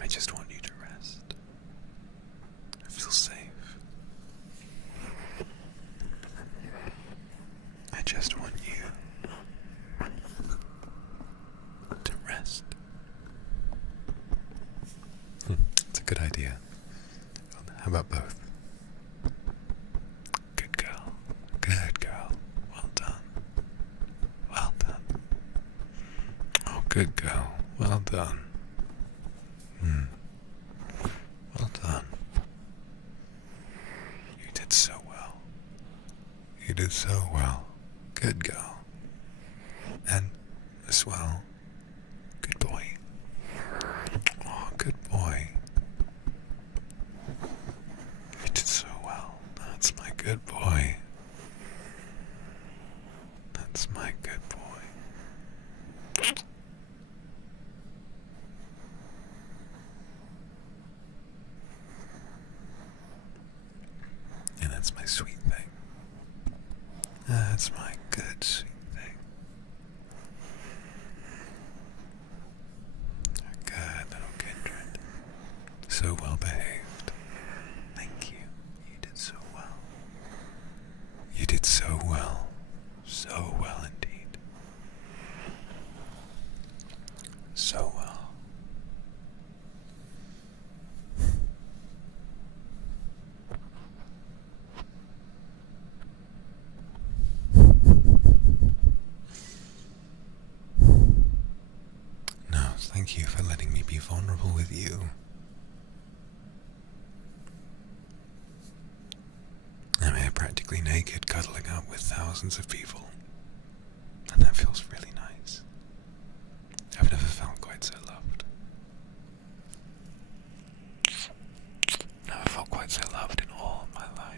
I just want you to rest. I feel safe. I just want you to rest. It's a good idea. How about both? good girl. Well done. Well done. You did so well. You did so well. Good girl. And as well, good boy. Oh, good boy. You did so well. That's my good boy. That's my good boy. And that's my sweet thing. That's my good sweet thing. Good little Kindred. So well behaved. Thank you. You did so well. You did so well. So well indeed. So well. No, thank you for letting me be vulnerable with you. I'm here practically naked, cuddling up with thousands of people. And that feels really nice. I've never felt quite so loved. Never felt quite so loved in all of my life.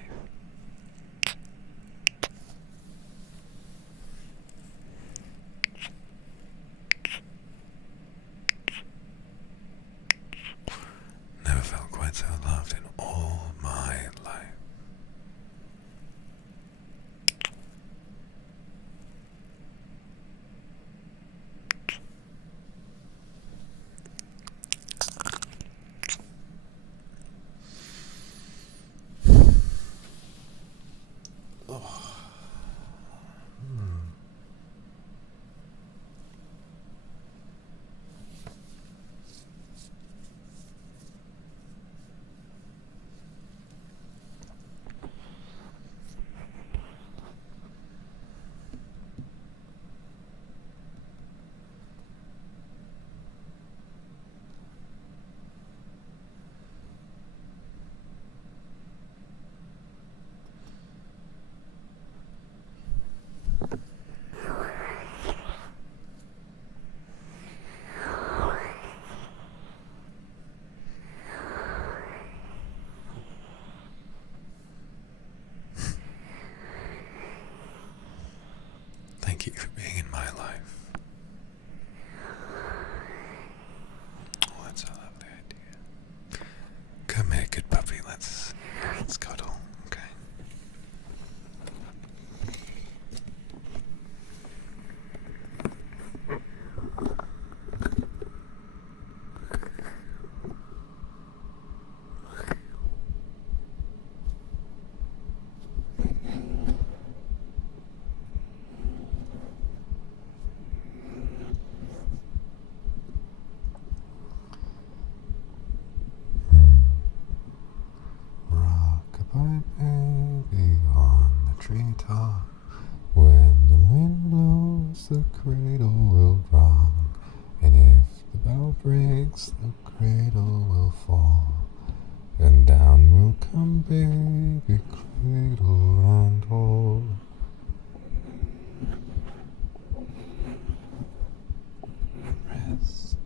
Never felt quite so loved in all my life. Thank you for being in my life. Oh, that's a lovely idea. Come here, good puppy. Let's cuddle, okay? Rock-a-bye, baby, on the treetop. When the wind blows, the cradle will rock. And if the bough breaks, the cradle will fall. And down will come baby, cradle and all. Rest.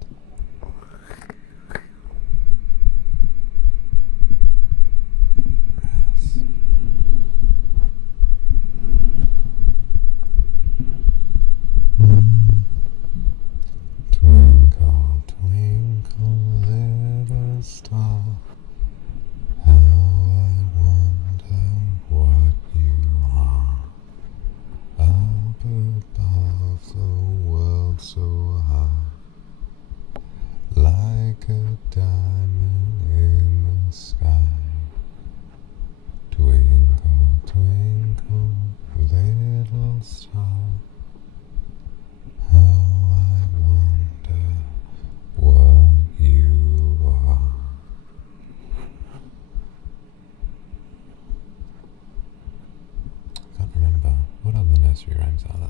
Twinkle, twinkle, little star, how I wonder what you are. Up above the world so high, like a diamond in the sky. Twinkle, twinkle, little star, how I wonder what you are. I can't remember. What other nursery rhymes are there?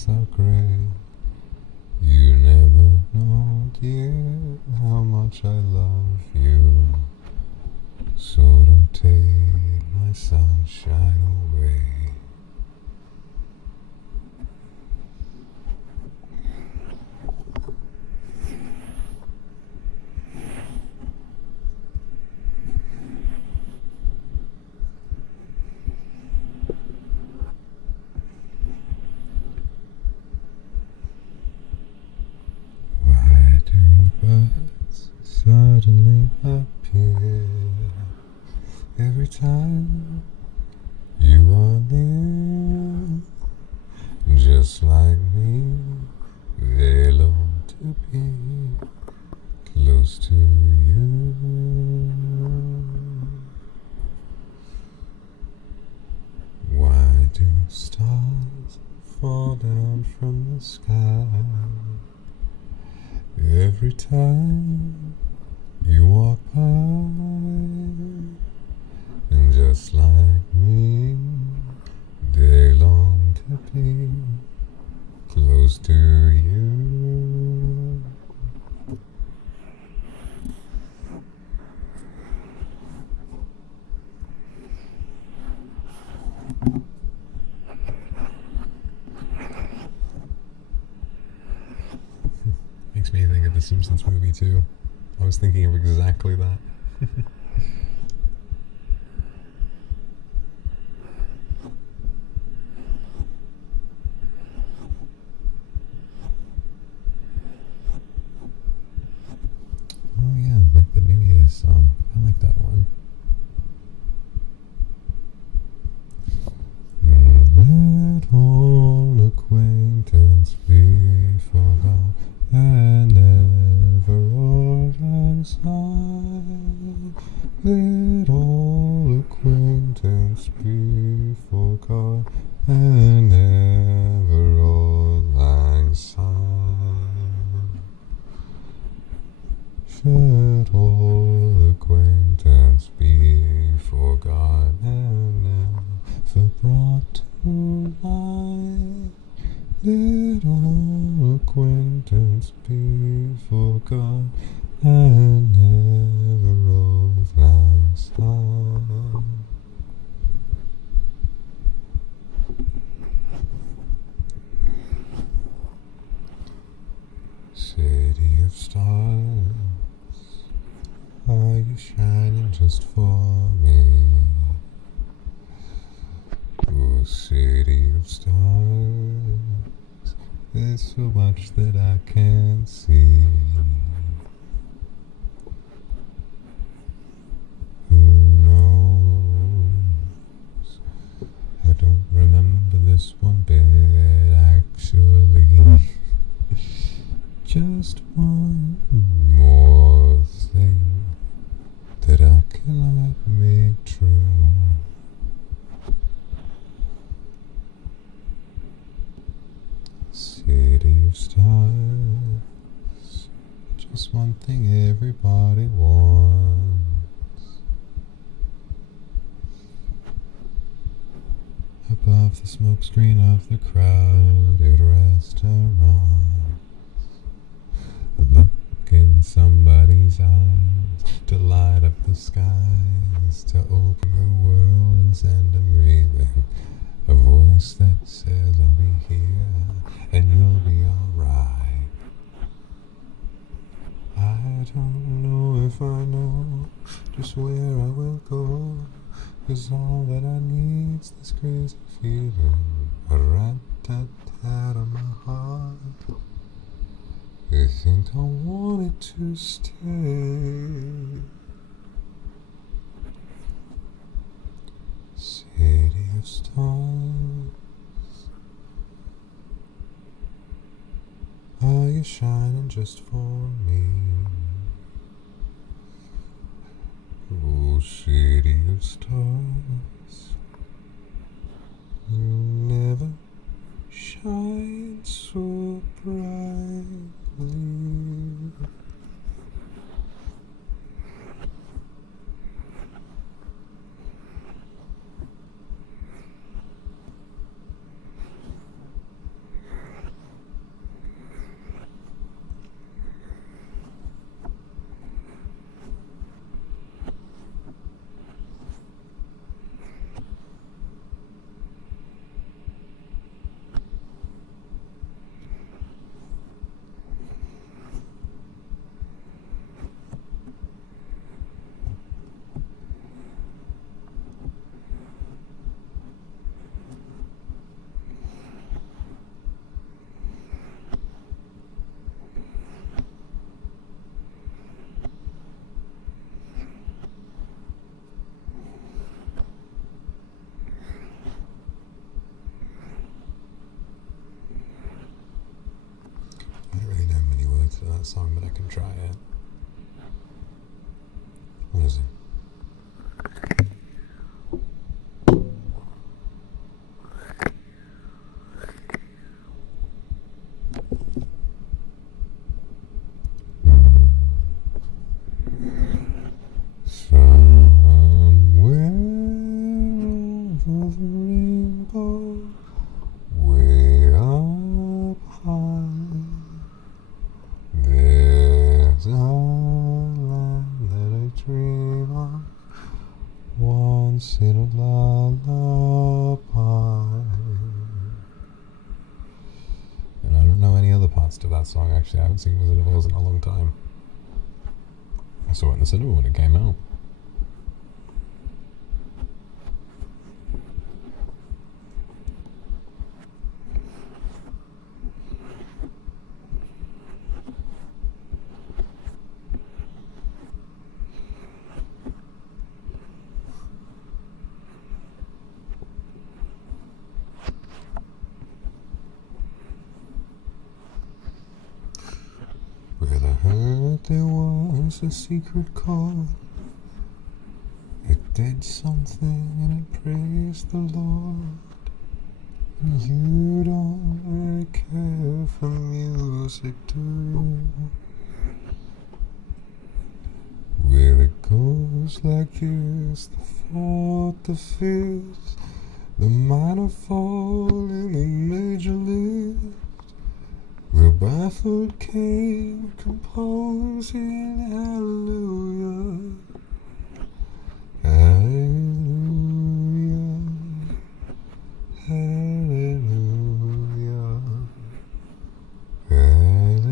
skies are grey. You never know, dear, how much I love you. So don't take my sunshine away. Why do birds suddenly appear every time you are near? Just like me, they long to be close to you. Why do stars fall down from the sky every time you walk by? And just like me, they long to be close to you. Makes me think of the Simpsons movie too. I was thinking of exactly that. Oh yeah, like the New Year's song. I like that one. Let all acquaintance be forgot, and never all lang syne. Let all acquaintance be forgot, and never all lang syne. Should all acquaintance be forgot, and never brought to light? Let all acquaintance be forgot, and never old lang syne. City of stars, are you shining just for me? Oh, city of stars, there's so much that I can't see. Who knows? I don't remember this one bit actually. Just one more thing that I cannot make true. City of stars, just one thing everybody wants. Above the smokescreen of the crowded restaurant, look in somebody's eyes to light up the skies, to open the world and send them breathing. A voice that says I'll be here and you'll be alright. I don't know if I know just where I will go, 'cause all that I need's this crazy feeling, a rat-tat-tat on my heart. I think I want it to stay. City of stars, are you shining just for me? Oh, city of stars, you never shine so brightly. that song, but I can try it. What is it? Somewhere over the rainbow, way up high, there's a land that I dream of, once in a lullaby. And I don't know any other parts to that song, actually. I haven't seen Wizard of Oz in a long time. I saw it in the cinema when it came out. Well, I heard there was a secret chord. It did something and it praised the Lord. And you don't really care for music, do you? Well, it goes like this: the fourth, the fifth, the minor fall, and the major lift. The baffled king composing hallelujah, hallelujah, hallelujah, hallelujah,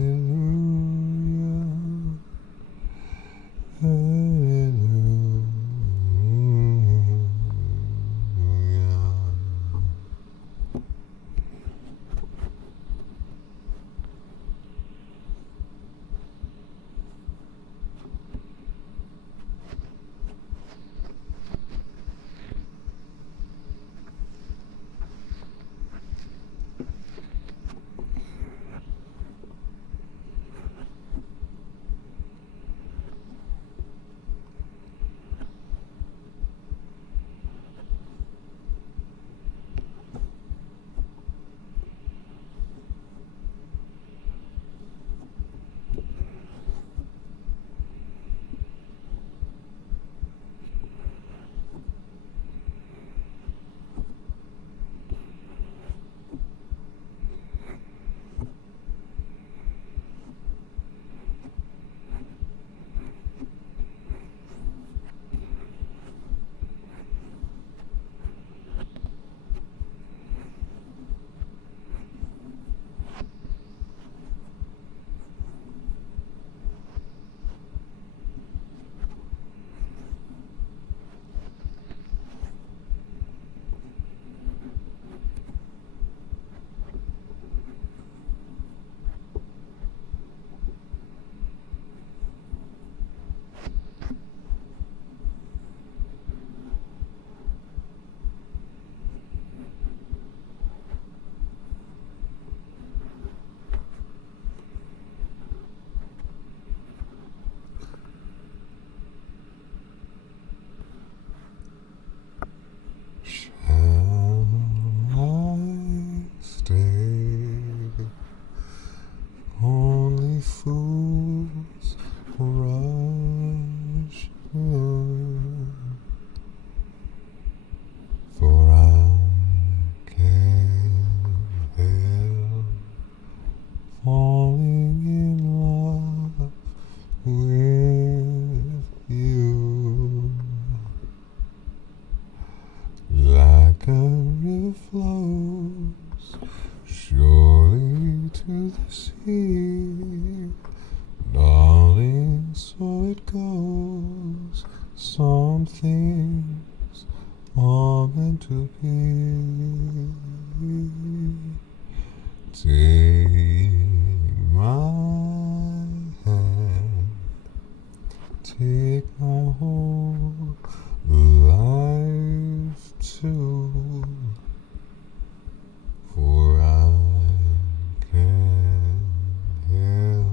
hallelujah. Only fools rush in, for I can't help falling in love with you. Like a river flows surely to the sea, darling, so it goes. Some things are meant to be. Take my hand, take my whole life too, for I can't help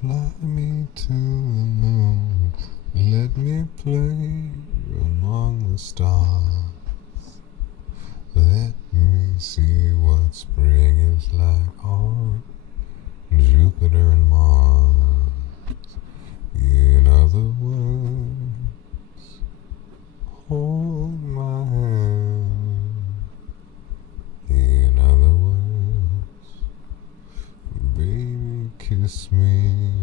Fly me to the moon, let me play among the stars. Let me see what spring is like on Jupiter and Mars. In other words, hold my hand. In other words, baby, kiss me.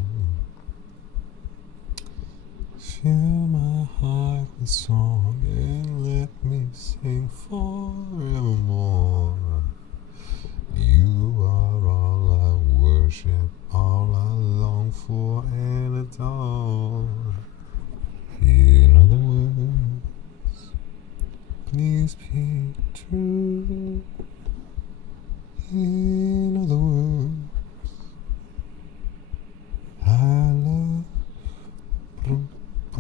Fill my heart with song and let me sing forevermore. You are all I worship, all I long for and adore. In other words, please be true. In other words, I love you. I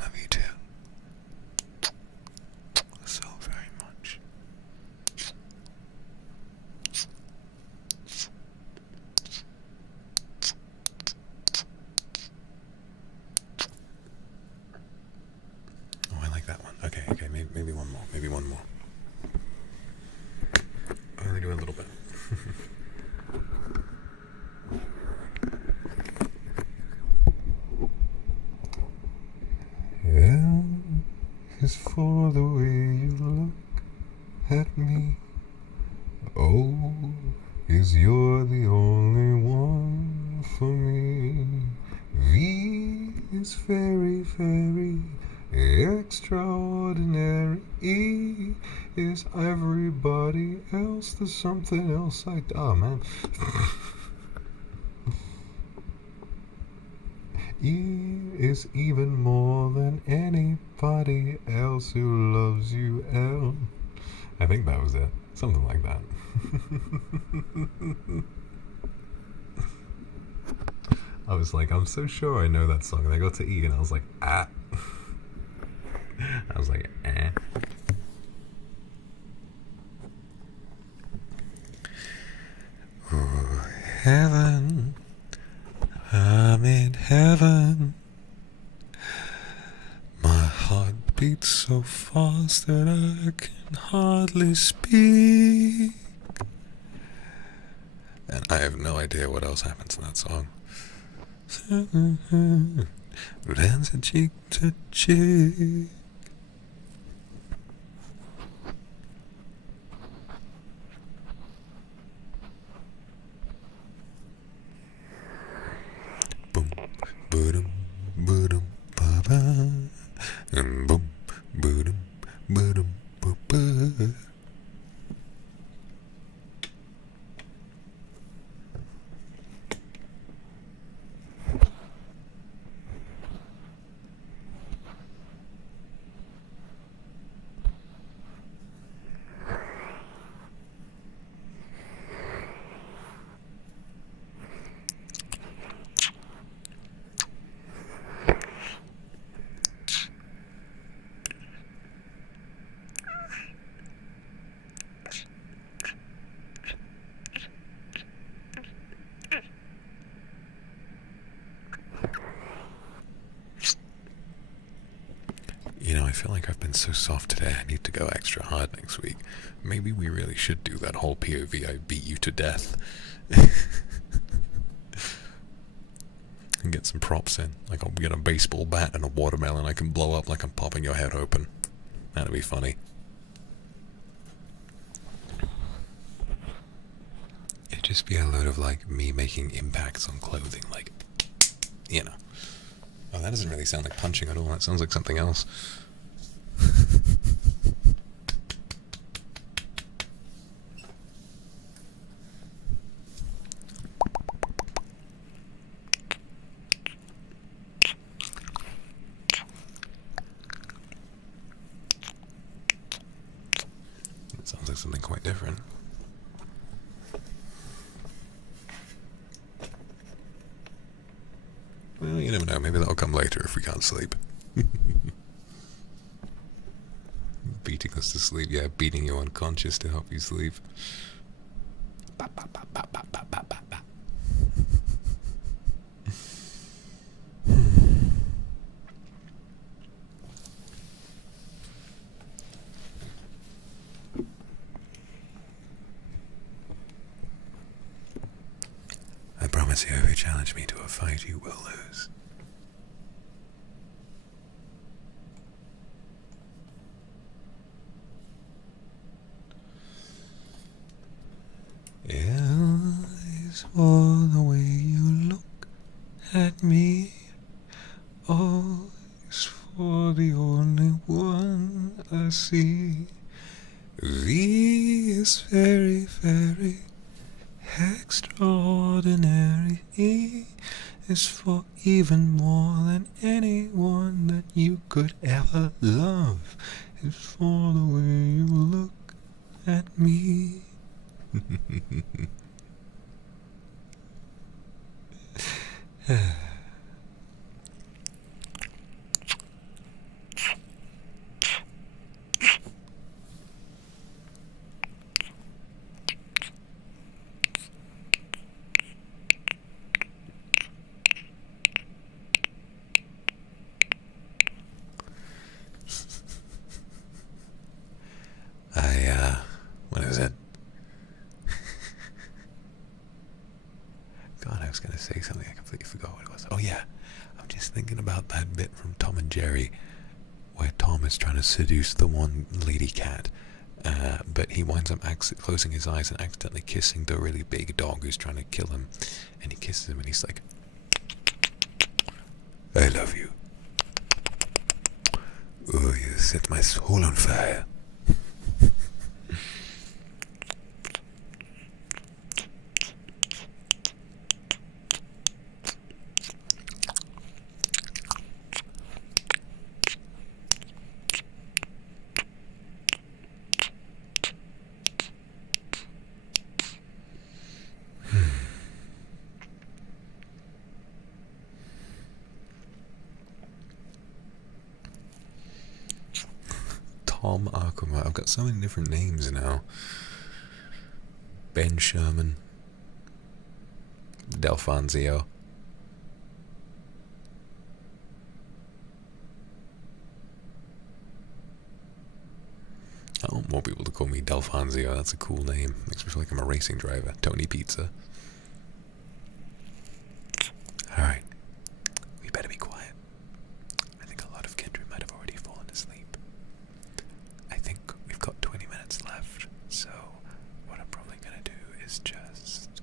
love you too. So very much. Oh, I like that one. Okay, maybe one more. Maybe one more. I'll only do a little bit. L is for the way you look at me. O is you're the only one for me. V is very, very extraordinary. E is everybody else. There's something else like, oh man. E is even more than anybody else who loves you. L, I think that was it. Something like that. I was like, I'm so sure I know that song. And I got to E and I was like, ah. I was like, eh. Ooh, heaven, I'm in heaven. My heart beats so fast that I can hardly speak. And I have no idea what else happens in that song. Dancing cheek to cheek. Boom, boom, boom, ba ba, and boom, boom, boom, ba ba. You know, I feel like I've been so soft today. I need to go extra hard next week. Maybe we really should do that whole POV I beat you to death. And get some props in. Like I'll get a baseball bat and a watermelon I can blow up like I'm popping your head open. That'd be funny. It'd just be a load of like me making impacts on clothing, like, you know. Oh, that doesn't really sound like punching at all. That sounds like something else. It sounds like something quite different. Well, you never know. Maybe that'll come later if we can't sleep. Beating us to sleep. Yeah, beating you unconscious to help you sleep. Ba, ba, ba, ba, ba, ba, ba, ba, ba. I promise you, if you challenge me to a fight, you will lose. L is for the way you look at me. O is for the only one I see. V is very, very extraordinary. E is for even more than anyone that you could ever love. Is for the way you look at me. What is it? God, I was going to say something. I completely forgot what it was. Oh yeah, I'm just thinking about that bit from Tom and Jerry where Tom is trying to seduce the one lady cat, but he winds up closing his eyes and accidentally kissing the really big dog who's trying to kill him, and he kisses him and he's like, I love you. Oh, you set my soul on fire. Tom Akuma. I've got so many different names now. Ben Sherman. Delfanzio. I want more people to call me Delfanzio. That's a cool name. Makes me feel like I'm a racing driver. Tony Pizza. Alright. We better be quiet. I think a lot of Kindred might have already fallen asleep. I think we've got 20 minutes left, so what I'm probably going to do is just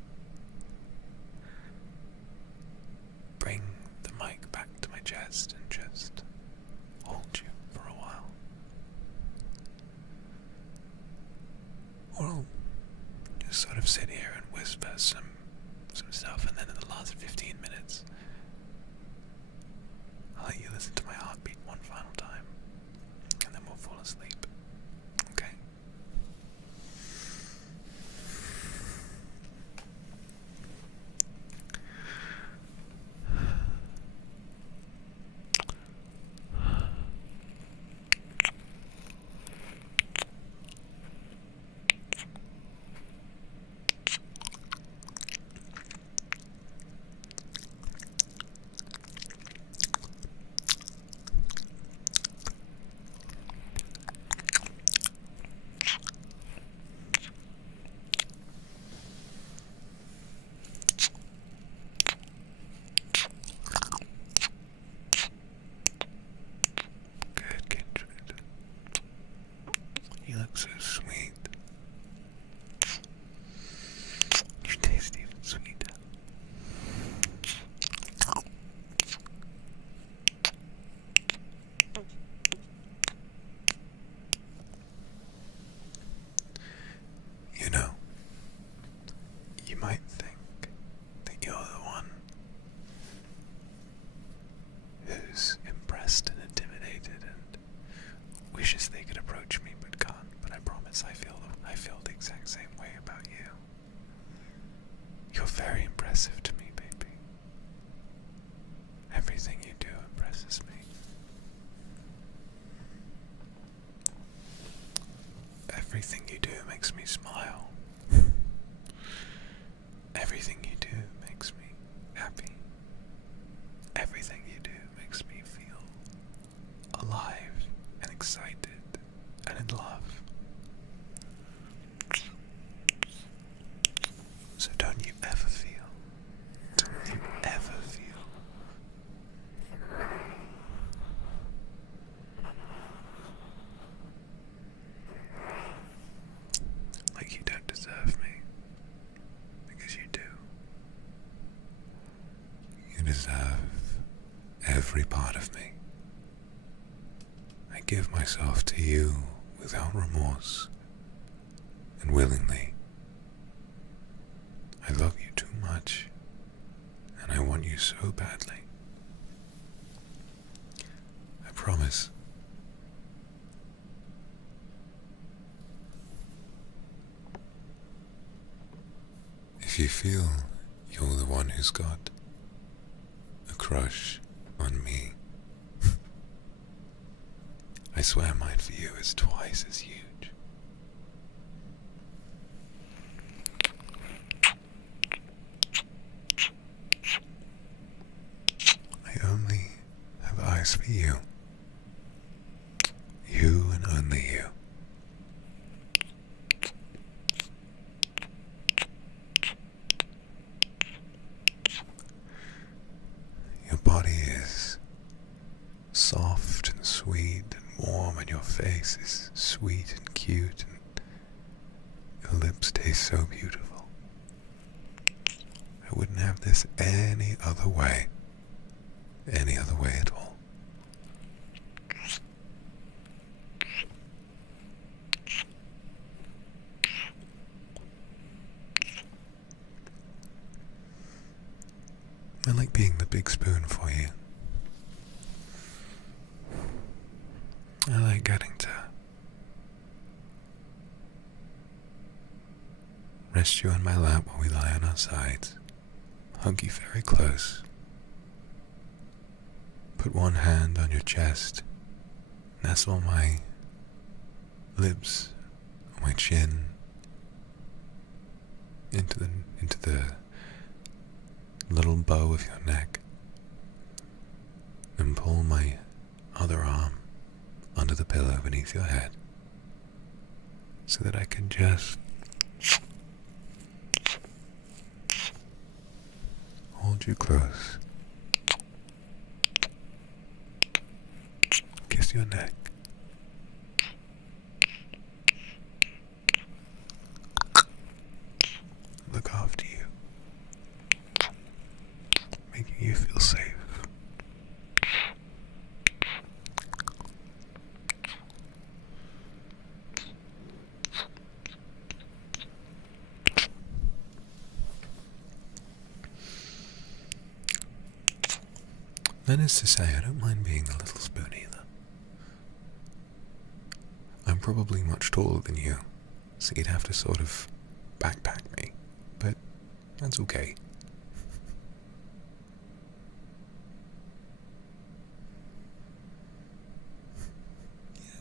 bring the mic back to my chest and just hold you for a while. Or I'll just sort of sit here and whisper some stuff, and then in the last 15 minutes I'll let you listen to my heartbeat one final time, and then we'll fall asleep. Okay? Good, Kindred. You look so sweet. You taste even sweeter. You know, you might think that you're the one who's impressed and intimidated and wishes they could approach me but can't. But I promise I feel the exact same way about you. You're very impressive to me, baby. I makes me smile. Everything you do makes me happy. Everything you do makes me feel alive and excited and in love. So don't you ever feel like you don't deserve me, because you do. You deserve every part of me. I give myself to you without remorse and willingly. I love you too much, and I want you so badly. I promise. If you feel you're the one who's got a crush on me, I swear mine for you is twice as huge. I only have eyes for you. You and only you. Your body is soft and sweet and warm, and your face is sweet and cute, and your lips taste so beautiful. I wouldn't have this any other way at all. I like being the big spoon for you. I like getting to rest you on my lap while we lie on our sides, hug you very close, put one hand on your chest, nestle my lips on my chin into the little bow of your neck, and pull my other arm under the pillow beneath your head, so that I can just hold you close, kiss your neck, look after you, making you feel safe. That is to say, I don't mind being a little spoon either. I'm probably much taller than you, so you'd have to sort of backpack me, but that's okay.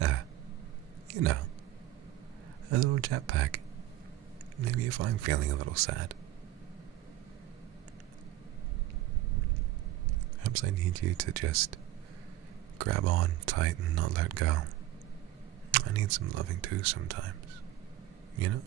Yeah, you know, a little jetpack. Maybe if I'm feeling a little sad. Perhaps I need you to just grab on tight and not let go. I need some loving too sometimes, you know?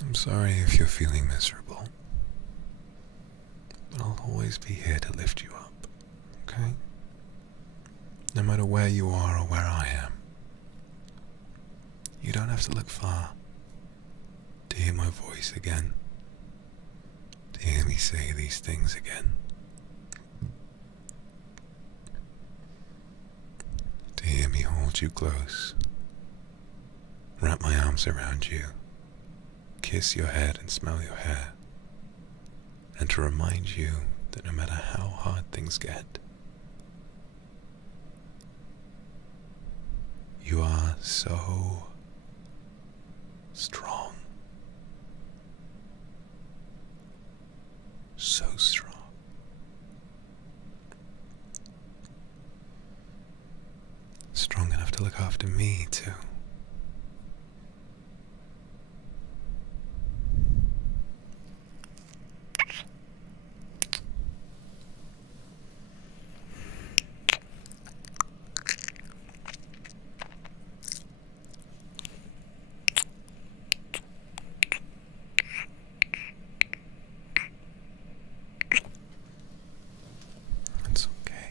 I'm sorry if you're feeling miserable, but I'll always be here to lift you up, okay? No matter where you are or where I am. You don't have to look far to hear my voice again, to hear me say these things again. To hear me hold you close, wrap my arms around you, kiss your head and smell your hair, and to remind you that no matter how hard things get, you are so strong. So strong. Strong enough to look after me, too. It's okay.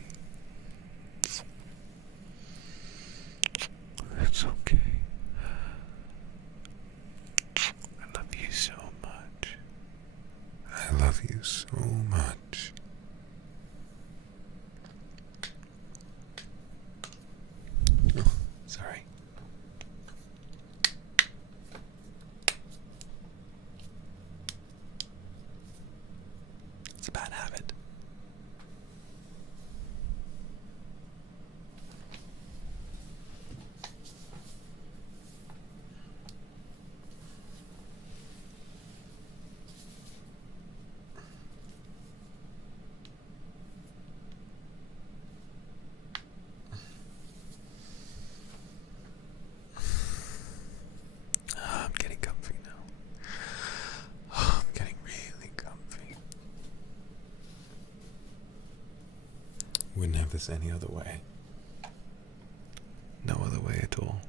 It's okay. I love you so much. I love you so much. Oh, sorry. It's a bad habit. I'm getting comfy now. I'm getting really comfy. Wouldn't have this any other way. No other way at all.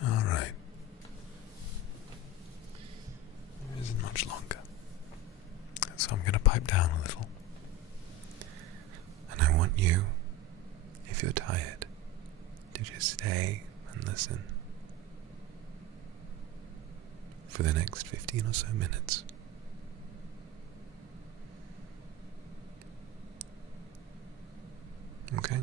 All right. There isn't much longer. So I'm going to pipe down a little. And I want you, if you're tired, to just stay and listen for the next 15 or so minutes. Okay?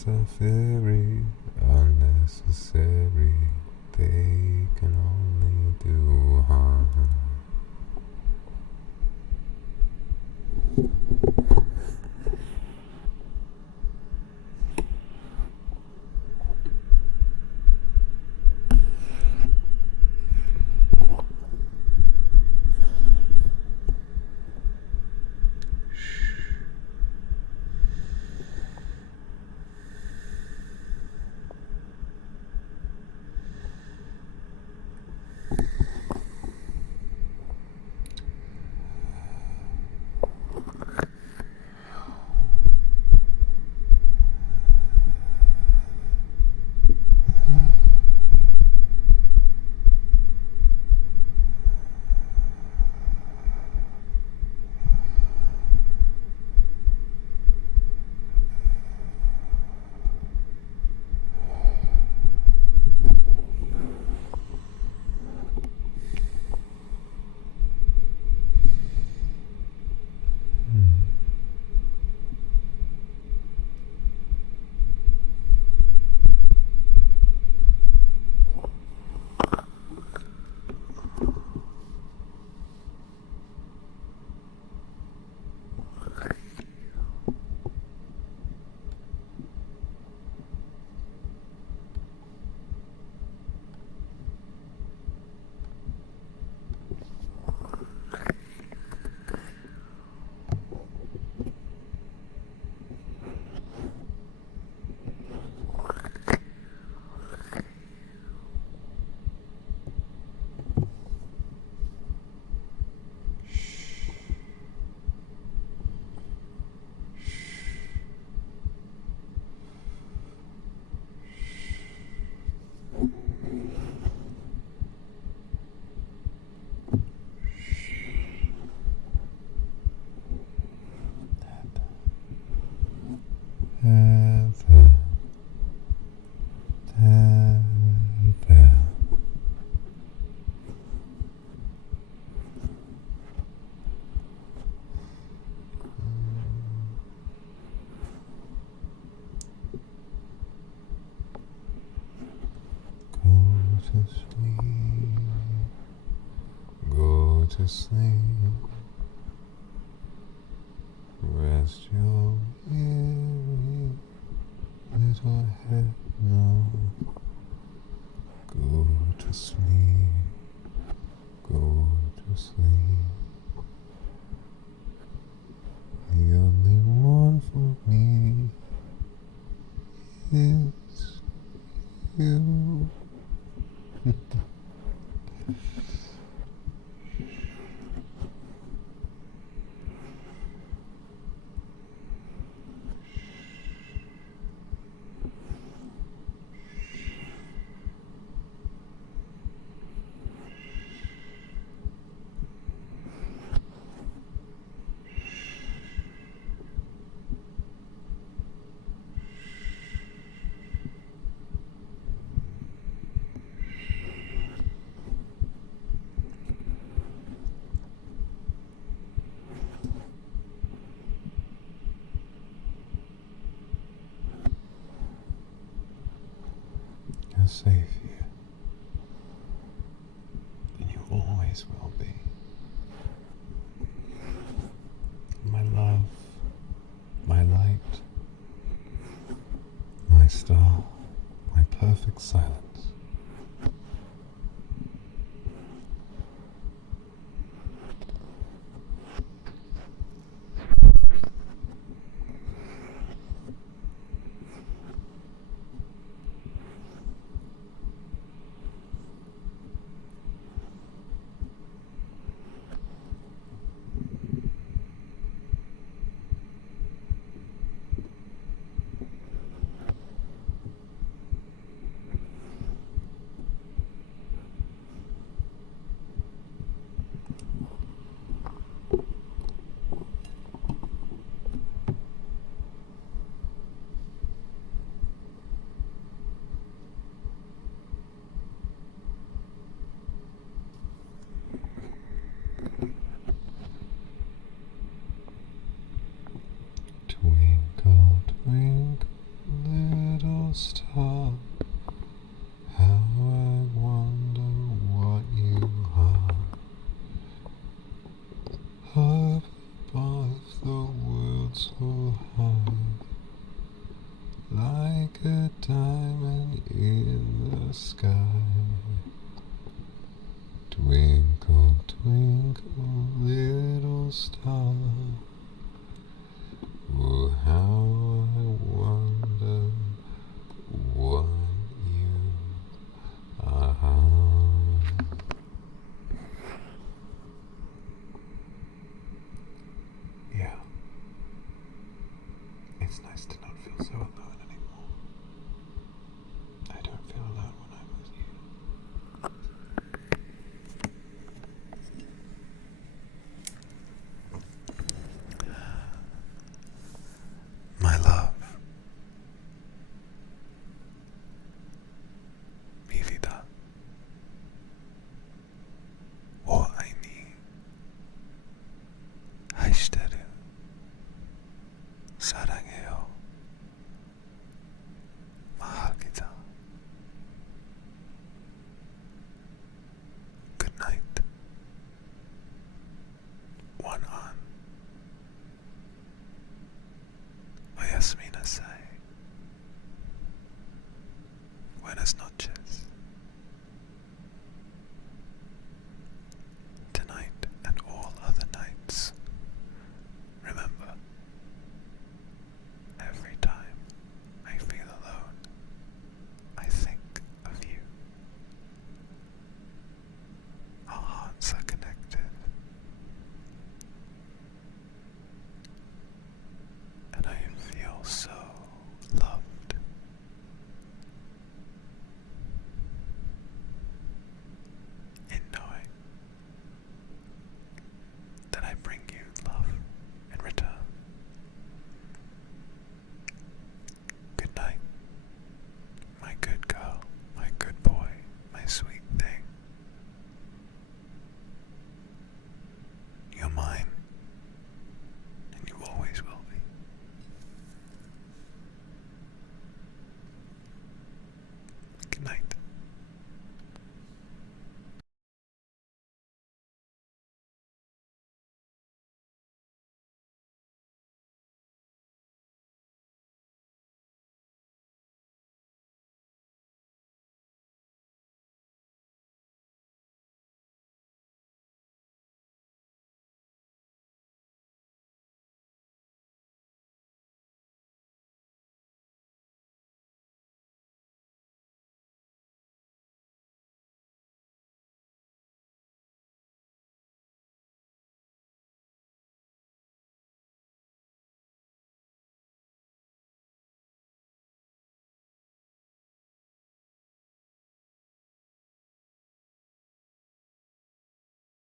thoughts are very unnecessary. They can only do harm. Go to sleep. Rest your weary little head now. Go to sleep. Go to sleep. The only one for me is you. You're safe here, and you always will be. My love, my light, my star, my perfect silence. It's nice to not feel so alone anymore. I don't feel alone when I'm with you. My love, mi vida, を愛に愛してる、사랑해요, mahal kita. Good night. One on. Oyasumi nasai. Buenas noches. Tonight and all other nights, remember, every time I feel alone, I think of you. Our hearts are connected, and I feel so